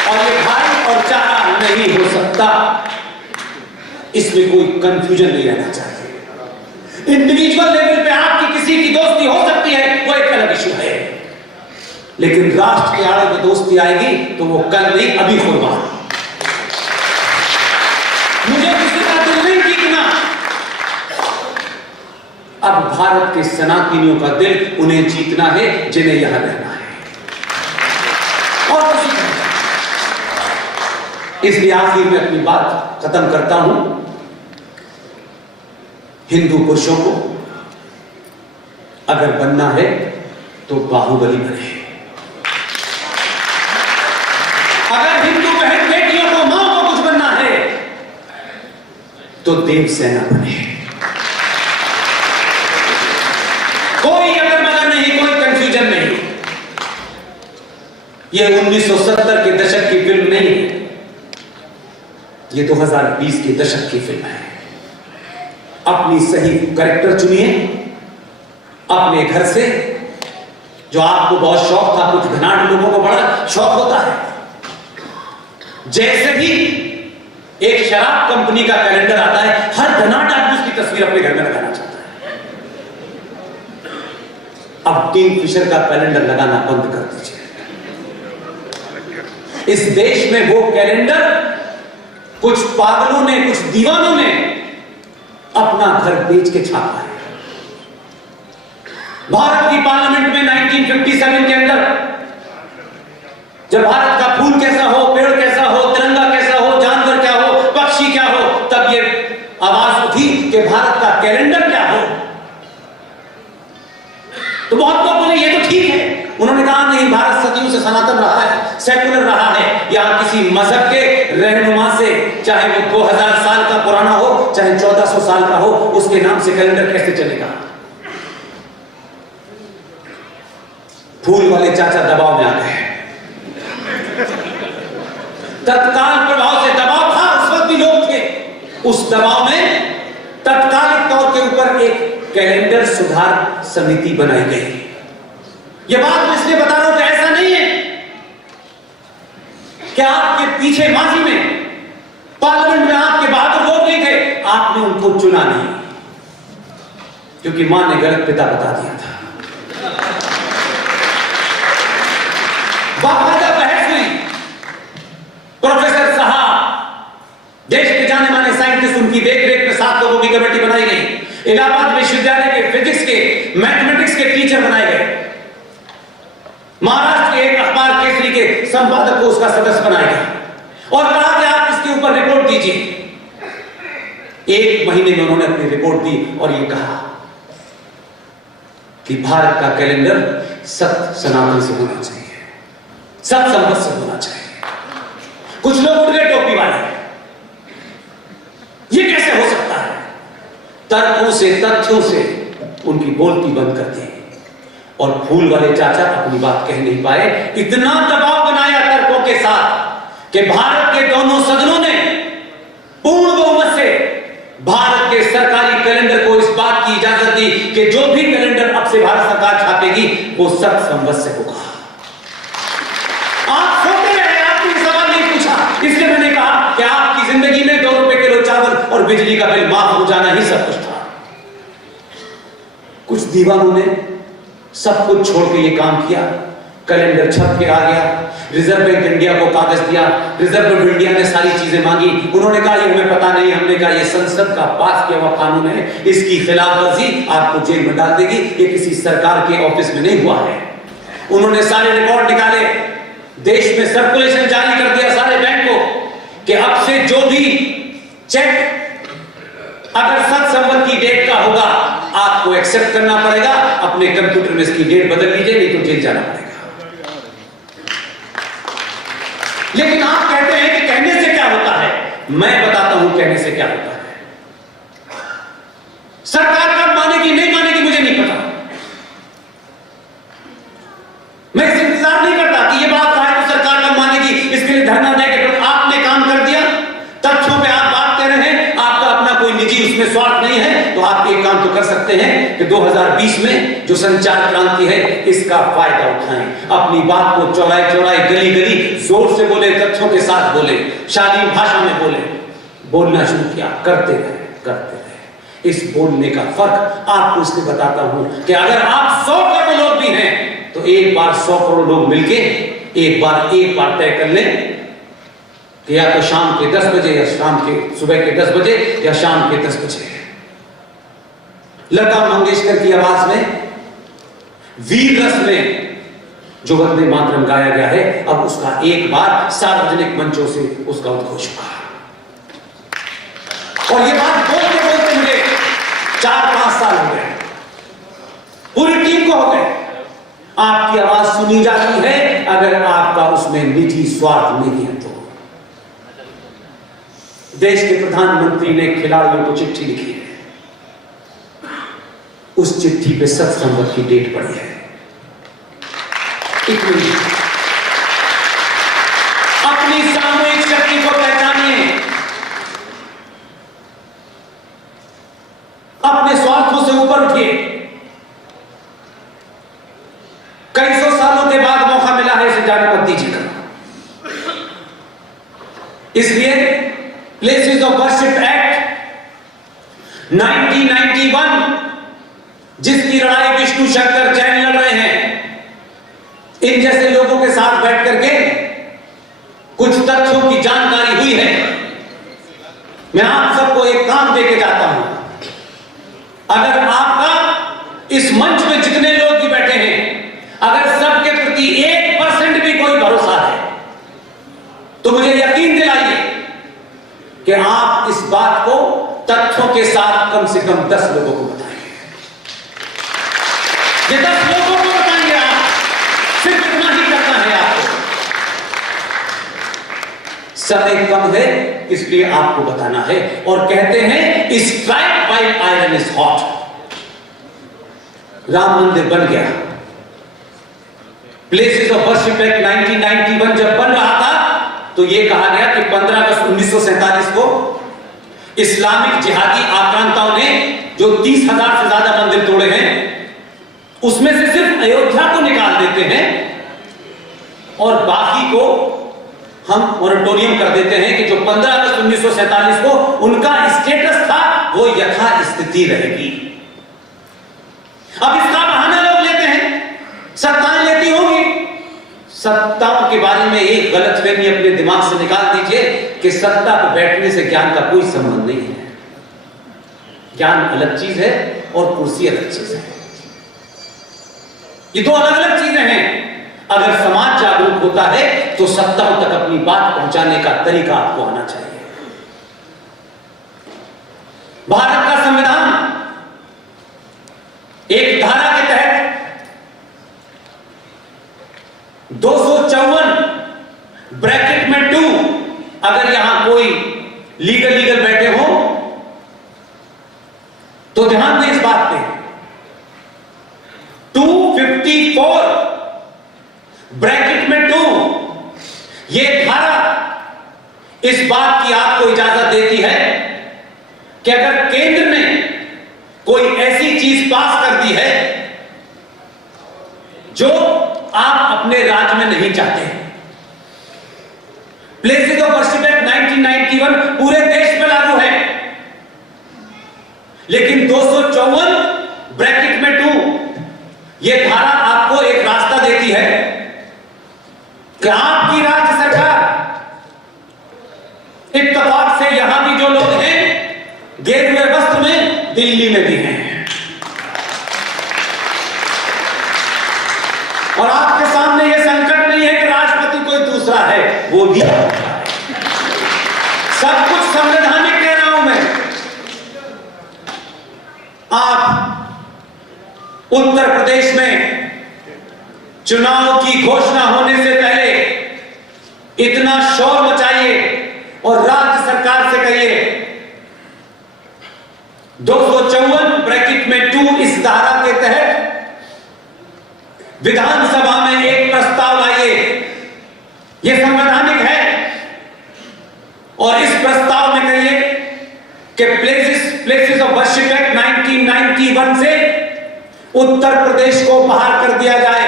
और ये भाई और चारा नहीं हो सकता, इसमें कोई कंफ्यूजन नहीं रहना चाहिए। इंडिविजुअल लेवल पे आपकी किसी की दोस्ती हो सकती है, वो एक अलग इशू है, लेकिन राष्ट्र के आड़े में दोस्ती आएगी तो वो कल नहीं अभी होगा। मुझे किसी का दिल नहीं जीतना। अब भारत के सनातनियों का दिल उन्हें जीतना है जिन्हें यहां रहना है, और किसी का। इसलिए आखिर में अपनी बात खत्म करता हूं। हिंदू पुरुषों को अगर बनना है तो बाहुबली बने। अगर हिंदू बहन बेटियों को, मां को कुछ बनना है तो देवसेना बने। कोई अगर मगर नहीं, कोई कंफ्यूजन नहीं। यह 1970 के दशक की फिल्म नहीं है, यह 2020 के दशक की फिल्म है। अपनी सही कैरेक्टर चुनिए अपने घर से। जो आपको बहुत शौक था, कुछ घनाट लोगों को बड़ा शौक होता है, जैसे ही एक शराब कंपनी का कैलेंडर आता है, हर धनाट आदमी उसकी तस्वीर अपने घर में लगाना चाहता है। अब किंगफिशर का कैलेंडर लगाना बंद कर दीजिए। इस देश में वो कैलेंडर कुछ पागलों ने, कुछ दीवानों ने अपना घर बेच के छापा है। भारत की पार्लियामेंट में 1957 के अंदर जब भारत का फूल कैसा हो, पेड़ कैसा हो, तिरंगा कैसा हो, जानवर क्या हो, पक्षी क्या हो, तब ये आवाज उठी कि भारत का कैलेंडर क्या हो। तो बहुत लोग बोले ये तो ठीक है। उन्होंने कहा नहीं, भारत सदियों से सनातन रहा है, सेकुलर रहा है। यहां किसी मजहब के रहनुमा से, चाहे वो 2000 साल का पुराना हो, चाहे 1400 साल का हो, उसके नाम से कैलेंडर कैसे चलेगा। फूल वाले चाचा दबाव में आ गए। तत्काल प्रभाव से दबाव था, उस वक्त भी लोग थे उस दबाव में। तत्कालिक तौर के ऊपर एक कैलेंडर सुधार समिति बनाई गई। यह बात मैं इसलिए बता रहा हूं कि ऐसा नहीं है कि आपके पीछे माजी में पार्लियामेंट में आपके बहादुर लोग नहीं थे, आपने उनको चुना नहीं, क्योंकि मां ने गलत पिता बता दिया था। बाकायदा बहस हुई। प्रोफेसर साहब, देश के जाने माने साइंटिस्ट, उनकी देखरेख में 7 लोगों की कमेटी बनाई गई। इलाहाबाद विश्वविद्यालय के फिजिक्स के, मैथमेटिक्स के टीचर बनाए गए। महाराष्ट्र के एक अखबार केसरी के संपादक को उसका सदस्य बनाया गया और कहा कि आप इसके ऊपर रिपोर्ट दीजिए। 1 महीने में उन्होंने अपनी रिपोर्ट दी और यह कहा कि भारत का कैलेंडर सत्य सनातन से होना चाहिए, सत्य संपत से होना चाहिए। कुछ लोग उठ गए टोपी वाले, ये कैसे हो सकता है? तर्कों से, तथ्यों से उनकी बोलती बंद कर दी और फूल वाले चाचा अपनी बात कह नहीं पाए। इतना दबाव बनाया तर्कों के साथ कि भारत के दोनों सदनों ने पूर्ण बहुमत से भारत के सरकारी कैलेंडर को इस बात की इजाजत दी कि जो भी कैलेंडर अब से भारत सरकार छापेगी वो सत्य संवत से होगा। आप सोते रहे, आपने सवाल नहीं पूछा, इसलिए मैंने कहा कि आपकी जिंदगी में 2 रुपए किलो चावल और बिजली का बिल माफ हो जाना ही सब कुछ था। कुछ दीवानों ने सब कुछ छोड़ के ये काम किया। कैलेंडर छप के आ गया, रिजर्व बैंक इंडिया को कागज दिया, रिजर्व बैंक इंडिया ने सारी चीजें मांगी। उन्होंने कहा ये हमें पता नहीं। हमने कहा ये संसद का पास किया हुआ कानून है, इसकी खिलाफवर्जी आपको जेल में डाल देगी। ये किसी सरकार के ऑफिस में नहीं हुआ है। उन्होंने सारे रिकॉर्ड निकाले, देश में सर्कुलेशन जारी कर दिया सारे बैंक को कि अब से जो भी चेक अगर सत्य संबंध की डेट का होगा आपको एक्सेप्ट करना पड़ेगा। अपने कंप्यूटर में इसकी डेट बदल लीजिए, नहीं तो जेल जाना पड़ेगा। लेकिन आप कहते हैं कि कहने से क्या होता है। मैं बताता हूं कहने से क्या होता है। सरकार कब मानेगी नहीं मानेगी मुझे नहीं पता। मैं इस इंतजार नहीं करता कि ये बात कहा है तो सरकार कब मानेगी, इसके लिए धरना देकर आपने काम कर दिया। तथ्यों पे आप बात कर रहे हैं, आपका अपना कोई निजी उसमें स्वार्थ नहीं है, तो आप एक काम तो कर सकते हैं कि 2020 में जो संचार क्रांति है इसका फायदा उठाएं। अपनी बात को चौराहे चौराहे, गली गली जोर से बोले, तथ्यों के साथ बोले, शालीन भाषा में बोले। बोलना शुरू किया, करते रहे, करते रहे। इस बोलने का फर्क आपको इसलिए बताता हूं कि अगर आप 100 करोड़ लोग भी हैं तो एक बार 100 करोड़ लोग मिलके एक बार तय कर लें कि या तो शाम के 10 बजे या शाम के सुबह के 10 बजे या शाम के 10 बजे लता मंगेशकर की आवाज में वीर रस में जो वंदे मातरम गाया गया है, अब उसका एक बार सार्वजनिक मंचों से उसका उद्घोष हुआ। और ये बात बोलते बोलते मुझे 4-5 साल हो गए, पूरी टीम को हो गए। आपकी आवाज सुनी जाती है अगर आपका उसमें निजी स्वार्थ नहीं है तो। देश के प्रधानमंत्री ने खिलाड़ियों को चिट्ठी लिखी है, उस चिट्ठी पे सत्य संबंध की डेट पड़ी है। इतनी अपनी सामूहिक शक्ति को पहचानिए, अपने स्वार्थों से ऊपर उठिए। कई सौ सालों के बाद मौका मिला है, इसे जाने मत दीजिएगा। इसलिए प्लेसेस ऑफ वर्शिप एक्ट 1991 जिसकी लड़ाई विष्णु शंकर जैन लड़ रहे हैं, इन जैसे लोगों के साथ बैठ करके कुछ तथ्यों की जानकारी हुई है। मैं आप सबको एक काम देके जाता हूं। अगर आपका इस मंच में जितने लोग भी बैठे हैं, अगर सबके प्रति 1% भी कोई भरोसा है तो मुझे यकीन दिलाइए कि आप इस बात को तथ्यों के साथ कम से कम 10 लोगों को बताएंगे। ये 10 लोगों को बताएंगे। आप सिर्फ इतना ही करना है आपको। समय कम है इसलिए आपको बताना है। और कहते हैं strike while iron is hot. Ram मंदिर बन गया। प्लेसेस ऑफ वर्शिप एक्ट 1991 जब बन रहा था तो यह कहा गया कि 15 अगस्त 1947 को इस्लामिक जिहादी आक्रांताओं ने जो 30,000 से ज्यादा मंदिर तोड़े हैं उसमें से सिर्फ अयोध्या को निकाल देते हैं और बाकी को हम मोरेटोरियम कर देते हैं कि जो 15 अगस्त 1947 को उनका स्टेटस था वो यथास्थिति रहेगी। अब इसका बहाना लोग लेते हैं, सत्ताएं लेती होंगी। सत्ताओं के बारे में एक गलतफहमी अपने दिमाग से निकाल दीजिए कि सत्ता पर बैठने से ज्ञान का कोई संबंध नहीं है। ज्ञान अलग चीज है और कुर्सी अलग चीज है। ये दो अलग अलग चीजें हैं। अगर समाज जागरूक होता है तो सत्ताओं तक अपनी बात पहुंचाने का तरीका आपको आना चाहिए। भारत का संविधान एक धारा के तहत 254 ब्रैकेट में 2, अगर यहां कोई लीगल बैठे हो तो ध्यान दें इस बात पे, 254 ब्रैकेट में 2, यह धारा इस बात की आपको इजाजत देती है कि अगर केंद्र ने कोई ऐसी चीज पास कर दी है जो आप अपने राज्य में नहीं चाहते हैं। प्लेसेस ऑफ वर्शिप एक्ट 1991 पूरे देश में लागू है, लेकिन 254 ब्रैकेट में 2 यह धारा आपको एक रास्ता देती है कि आपकी राज्य सरकार, इत्तेफाक से यहां भी जो लोग हैं गेरुए वस्त्र में, दिल्ली में भी हैं, और आपके सामने यह संकट नहीं है कि राष्ट्रपति कोई दूसरा है, वो भी सब कुछ संवैधानिक कह रहा हूं मैं। आप उत्तर प्रदेश में चुनाव की घोषणा होने से पहले इतना शोर मचाइए और राज्य सरकार से कहिए 254 ब्रैकेट में 2 इस धारा के तहत विधानसभा में एक प्रस्ताव लाइए। यह संवैधानिक है और इस प्रस्ताव में कहिए कि प्लेसेस ऑफ वर्शिप एक्ट 1991 से उत्तर प्रदेश को बाहर कर दिया जाए।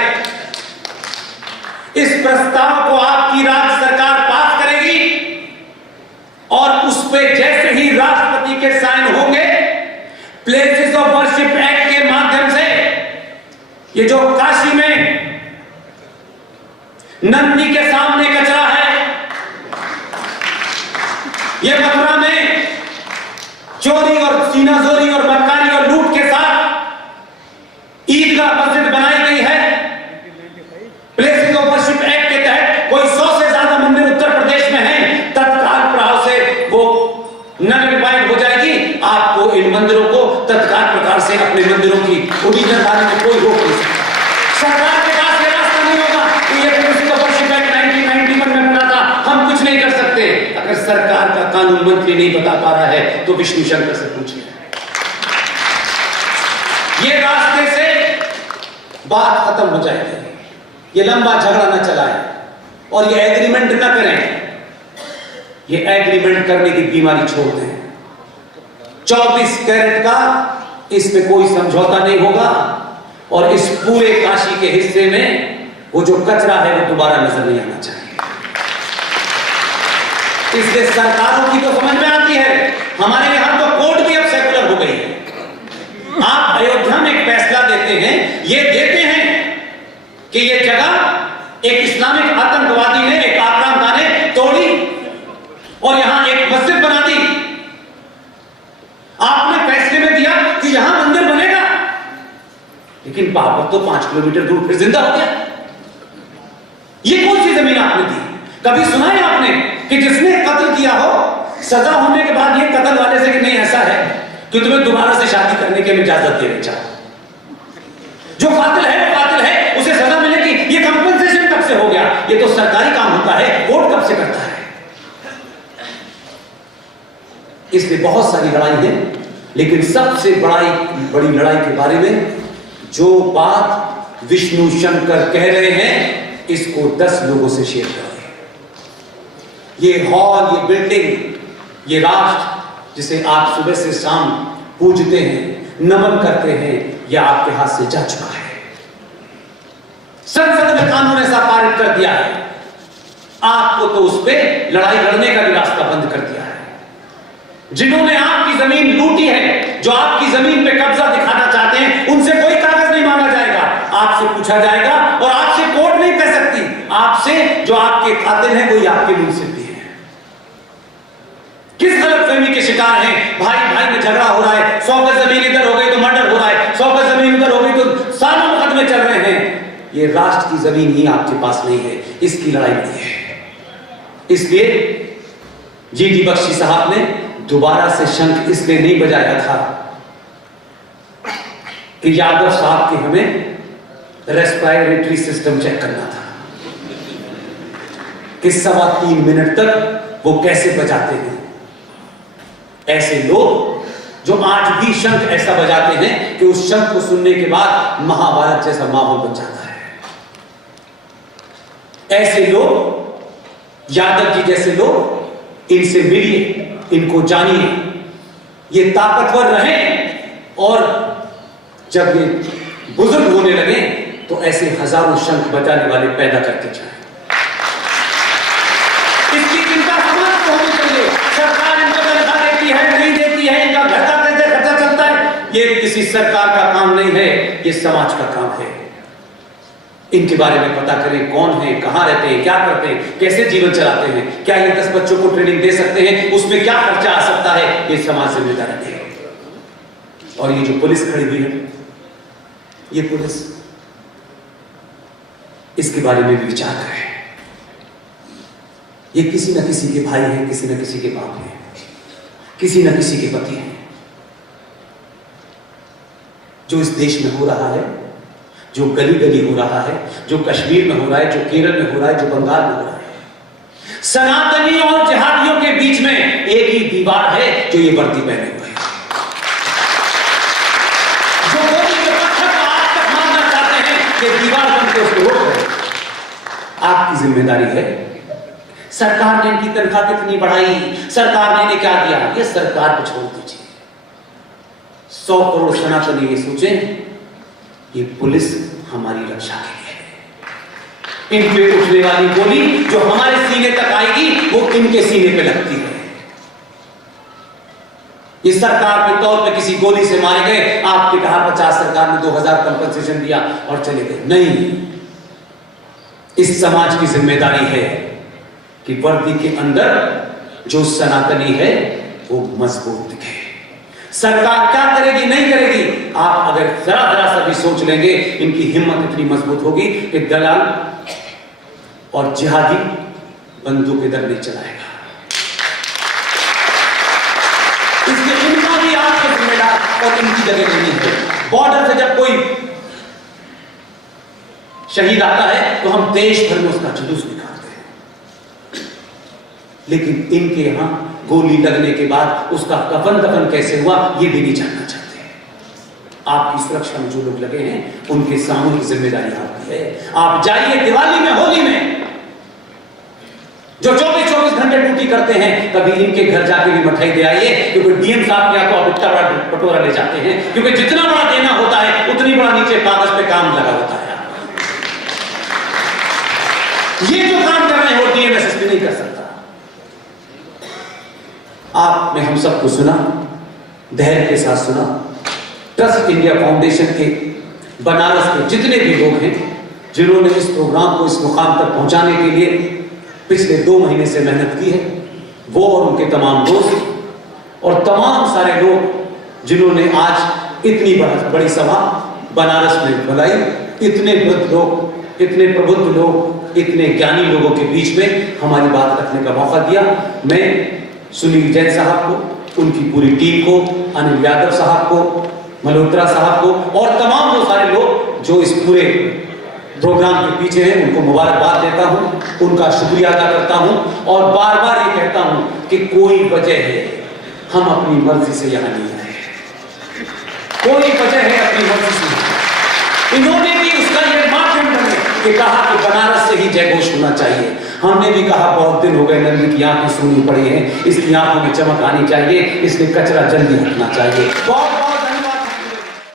इस प्रस्ताव को आपकी राज्य सरकार पास करेगी और उस पर जैसे ही राष्ट्रपति के साइन होंगे, प्लेसेस ऑफ वर्शिप एक्ट के माध्यम से ये जो काशी में नंदी के सामने कचरा है, ये मथुरा में चोरी और सीनाजोरी और मक्कारी और लूट के साथ ईदगाह मस्जिद बनाई गई है। प्लेसेस ऑफ वर्शिप एक्ट के तहत कोई 100 से ज्यादा मंदिर उत्तर प्रदेश में हैं, तत्काल प्रभाव से वो नलिफाइड हो जाएगी। आपको इन मंदिरों को तत्काल प्रकार से अपने मंदिरों की ओरिजिनल बनाने में कोई रोक नहीं सकता। सरकार के पास ये रास्ता नहीं होगा कि ये प्लेसेस ऑफ वर्शिप एक्ट 1991 में बना था, हम कुछ नहीं कर सकते। अगर सरकार का कानून मंत्री नहीं बता पा रहा है तो विष्णु शंकर से पूछिए। ये रास्ते से बात खत्म हो जाएगी, ये लंबा झगड़ा न चलाएं और ये एग्रीमेंट न करें। ये एग्रीमेंट करने की बीमारी छोड़ दें। 24 कैरेट का इस पे कोई समझौता नहीं होगा और इस पूरे काशी के हिस्से में वो जो कचरा है वो दोबारा नजर नहीं आना चाहिए। इसलिए सरकारों की तो समझ में आती है, हमारे यहां तो कोर्ट भी अब सेकुलर हो गई है। आप अयोध्या में एक फैसला देते हैं, ये देते हैं कि ये जगह एक इस्लामिक आतंकवादी ने, एक आक्रामक ने तोड़ी और यहां एक मस्जिद बना दी। आपने फैसले में दिया कि यहां मंदिर बनेगा, लेकिन बाबर तो 5 किलोमीटर दूर फिर जिंदा हो गया। ये कौन सी जमीन आपने दी? कभी सुना है आपने कि जिसने कत्ल किया हो, सजा होने के बाद ये कत्ल वाले से कि नहीं ऐसा है कि तुम्हें दोबारा से शादी करने की इजाजत देनी चाहिए। जो कातिल है वो कातिल है, उसे सजा मिलेगी। ये कंपनसेशन कब से हो गया? ये तो सरकारी काम होता है, कोर्ट कब से करता है? इसलिए बहुत सारी लड़ाई है, लेकिन सबसे बड़ी लड़ाई के बारे में जो बात विष्णु शंकर कह रहे हैं, इसको 10 लोगों से शेयर करें। ये हॉल, ये बिल्डिंग, ये राष्ट्र जिसे आप सुबह से शाम पूजते हैं, नमन करते हैं, यह आपके हाथ से जा चुका है। संसद ने कानून ऐसा पारित कर दिया है, आपको तो उस पर लड़ाई लड़ने का भी रास्ता बंद कर दिया है। जिन्होंने आपकी जमीन लूटी है, जो आपकी जमीन पे कब्जा दिखाना चाहते हैं, उनसे कोई कागज नहीं मांगा जाएगा, आपसे पूछा जाएगा और आपसे कोर्ट नहीं कह सकती। आपसे जो आपके कातिल हैं वही आपके मुंह से भी है। किस गलतफहमी के शिकार हैं? भाई भाई में झगड़ा हो रहा है, 100 गज जमीन इधर हो गई तो मर्डर हो रहा है, 100 गज जमीन उधर हो गई तो सालों मुकदमे चल रहे हैं। ये राष्ट्र की जमीन ही आपके पास नहीं है, इसकी लड़ाई नहीं है। इसलिए जीडी बख्शी साहब ने दोबारा से शंख इसलिए नहीं बजाया था कि यादव साहब के हमें रेस्पिरेटरी सिस्टम चेक करना था कि 3.25 मिनट तक वो कैसे बजाते हैं। ऐसे लोग जो आज भी शंख ऐसा बजाते हैं कि उस शंख को सुनने के बाद महाभारत जैसा माहौल बन जाता है। ऐसे लोग, यादव जी जैसे लोग, इनसे मिलिए, इनको जानिए, ये ताकतवर रहें और जब ये बुजुर्ग होने लगे तो ऐसे हजारों शंख बजाने वाले पैदा करके जाएं। इसकी चिंता समाज को होनी चाहिए। सरकार इनको तनख्वाह देती है, नहीं देती है, इनका घर का कैसे खर्चा चलता है, ये किसी सरकार का काम नहीं है, ये समाज का काम है। इनके बारे में पता करें, कौन है, कहां रहते हैं, क्या करते हैं, कैसे जीवन चलाते हैं, क्या ये 10 बच्चों को ट्रेनिंग दे सकते हैं, उसमें क्या खर्चा आ सकता है, ये समाज जिम्मेदारी है। और ये जो पुलिस खड़ी हुई है, ये पुलिस, इसके बारे में भी विचार करें। ये किसी न किसी के भाई हैं, किसी न किसी के बाप हैं, किसी न किसी के पति हैं। जो इस देश में हो रहा है, जो गली गली हो रहा है, जो कश्मीर में हो रहा है, जो केरल में हो रहा है, जो बंगाल में हो रहा है, सनातनी और जिहादियों के बीच में एक ही दीवार है जो ये वर्दी पहने हुए हैं। जो मोदी के पत्थर को आज तक मारना चाहते हैं, ये दीवार बनकर उसको रोक रहे हैं। आपकी जिम्मेदारी है। सरकार ने इनकी तनख्वाह कितनी बढ़ाई, सरकार ने इन्हें क्या दिया, ये सरकार को छोड़ दीजिए। 100 करोड़ सनातनी ये सोचें, ये पुलिस हमारी रक्षा के लिए है। इन पे उठने वाली गोली जो हमारे सीने तक आएगी, वो इनके सीने पे लगती है। ये सरकार के तौर पे किसी गोली से मारे गए, आपने कहा 50 सरकार ने 2000 कंपनसेशन दिया और चले गए, नहीं। इस समाज की जिम्मेदारी है कि वर्दी के अंदर जो सनातनी है वो मजबूत दिखे। सरकार क्या करेगी, नहीं करेगी, आप अगर जरा जरा सा भी सोच लेंगे, इनकी हिम्मत इतनी मजबूत होगी कि दलाल और जिहादी बंदूक इधर नहीं चलाएगा। इसलिए इनका भी आपके जिम्मेदार और इनकी जगह नहीं है। बॉर्डर से जब कोई शहीद आता है तो हम देश भर में उसका जुलूस निकालते हैं, लेकिन इनके यहां गोली लगने के बाद उसका कफन दफन कैसे हुआ ये भी नहीं जानना चाहते। आपकी सुरक्षा में जो लोग लगे हैं उनके सामूहिक जिम्मेदारी आपकी है। आप जाइए दिवाली में, होली में, जो 24-24 घंटे ड्यूटी करते हैं, कभी इनके घर जाके भी मिठाई दे आइए, क्योंकि डीएम साहब के यहाँ तो आप इतना बड़ा पटोरा ले जाते हैं, क्योंकि जितना बड़ा देना होता है उतनी बड़ा नीचे कागज पे काम लगा होता है। ये जो काम कर रहे हैं वो डीएम एसएसपी नहीं कर सकता। आपने हम सबको सुना, धैर्य के साथ सुना। ट्रस्ट इंडिया फाउंडेशन के बनारस के जितने भी लोग हैं जिन्होंने इस प्रोग्राम को इस मुकाम तक पहुंचाने के लिए पिछले 2 महीने से मेहनत की है, वो और उनके तमाम दोस्त और तमाम सारे लोग जिन्होंने आज इतनी बड़ी सभा बनारस में बुलाई, इतने वृद्ध लोग, इतने प्रबुद्ध लोग, इतने ज्ञानी लोगों के बीच में हमारी बात रखने का मौका दिया। मैं सुनील जैन साहब को, उनकी पूरी टीम को, अनिल यादव साहब को, मल्होत्रा साहब को और तमाम वो सारे लोग जो इस पूरे प्रोग्राम के पीछे हैं, उनको मुबारकबाद देता हूं, उनका शुक्रिया अदा करता हूं और बार बार ये कहता हूं कि कोई वजह है हम अपनी मर्जी से यहां नहीं आए, कोई वजह है अपनी मर्जी से। इन्होंने भी उसका ये मापदंड कि कहा कि बनारस से ही जयघोष होना चाहिए। हमने भी कहा बहुत दिन हो गए नंदी की आंखें सूनी पड़ी है, इसकी आंखों में चमक आनी चाहिए, इसलिए कचरा जल्दी हटना चाहिए।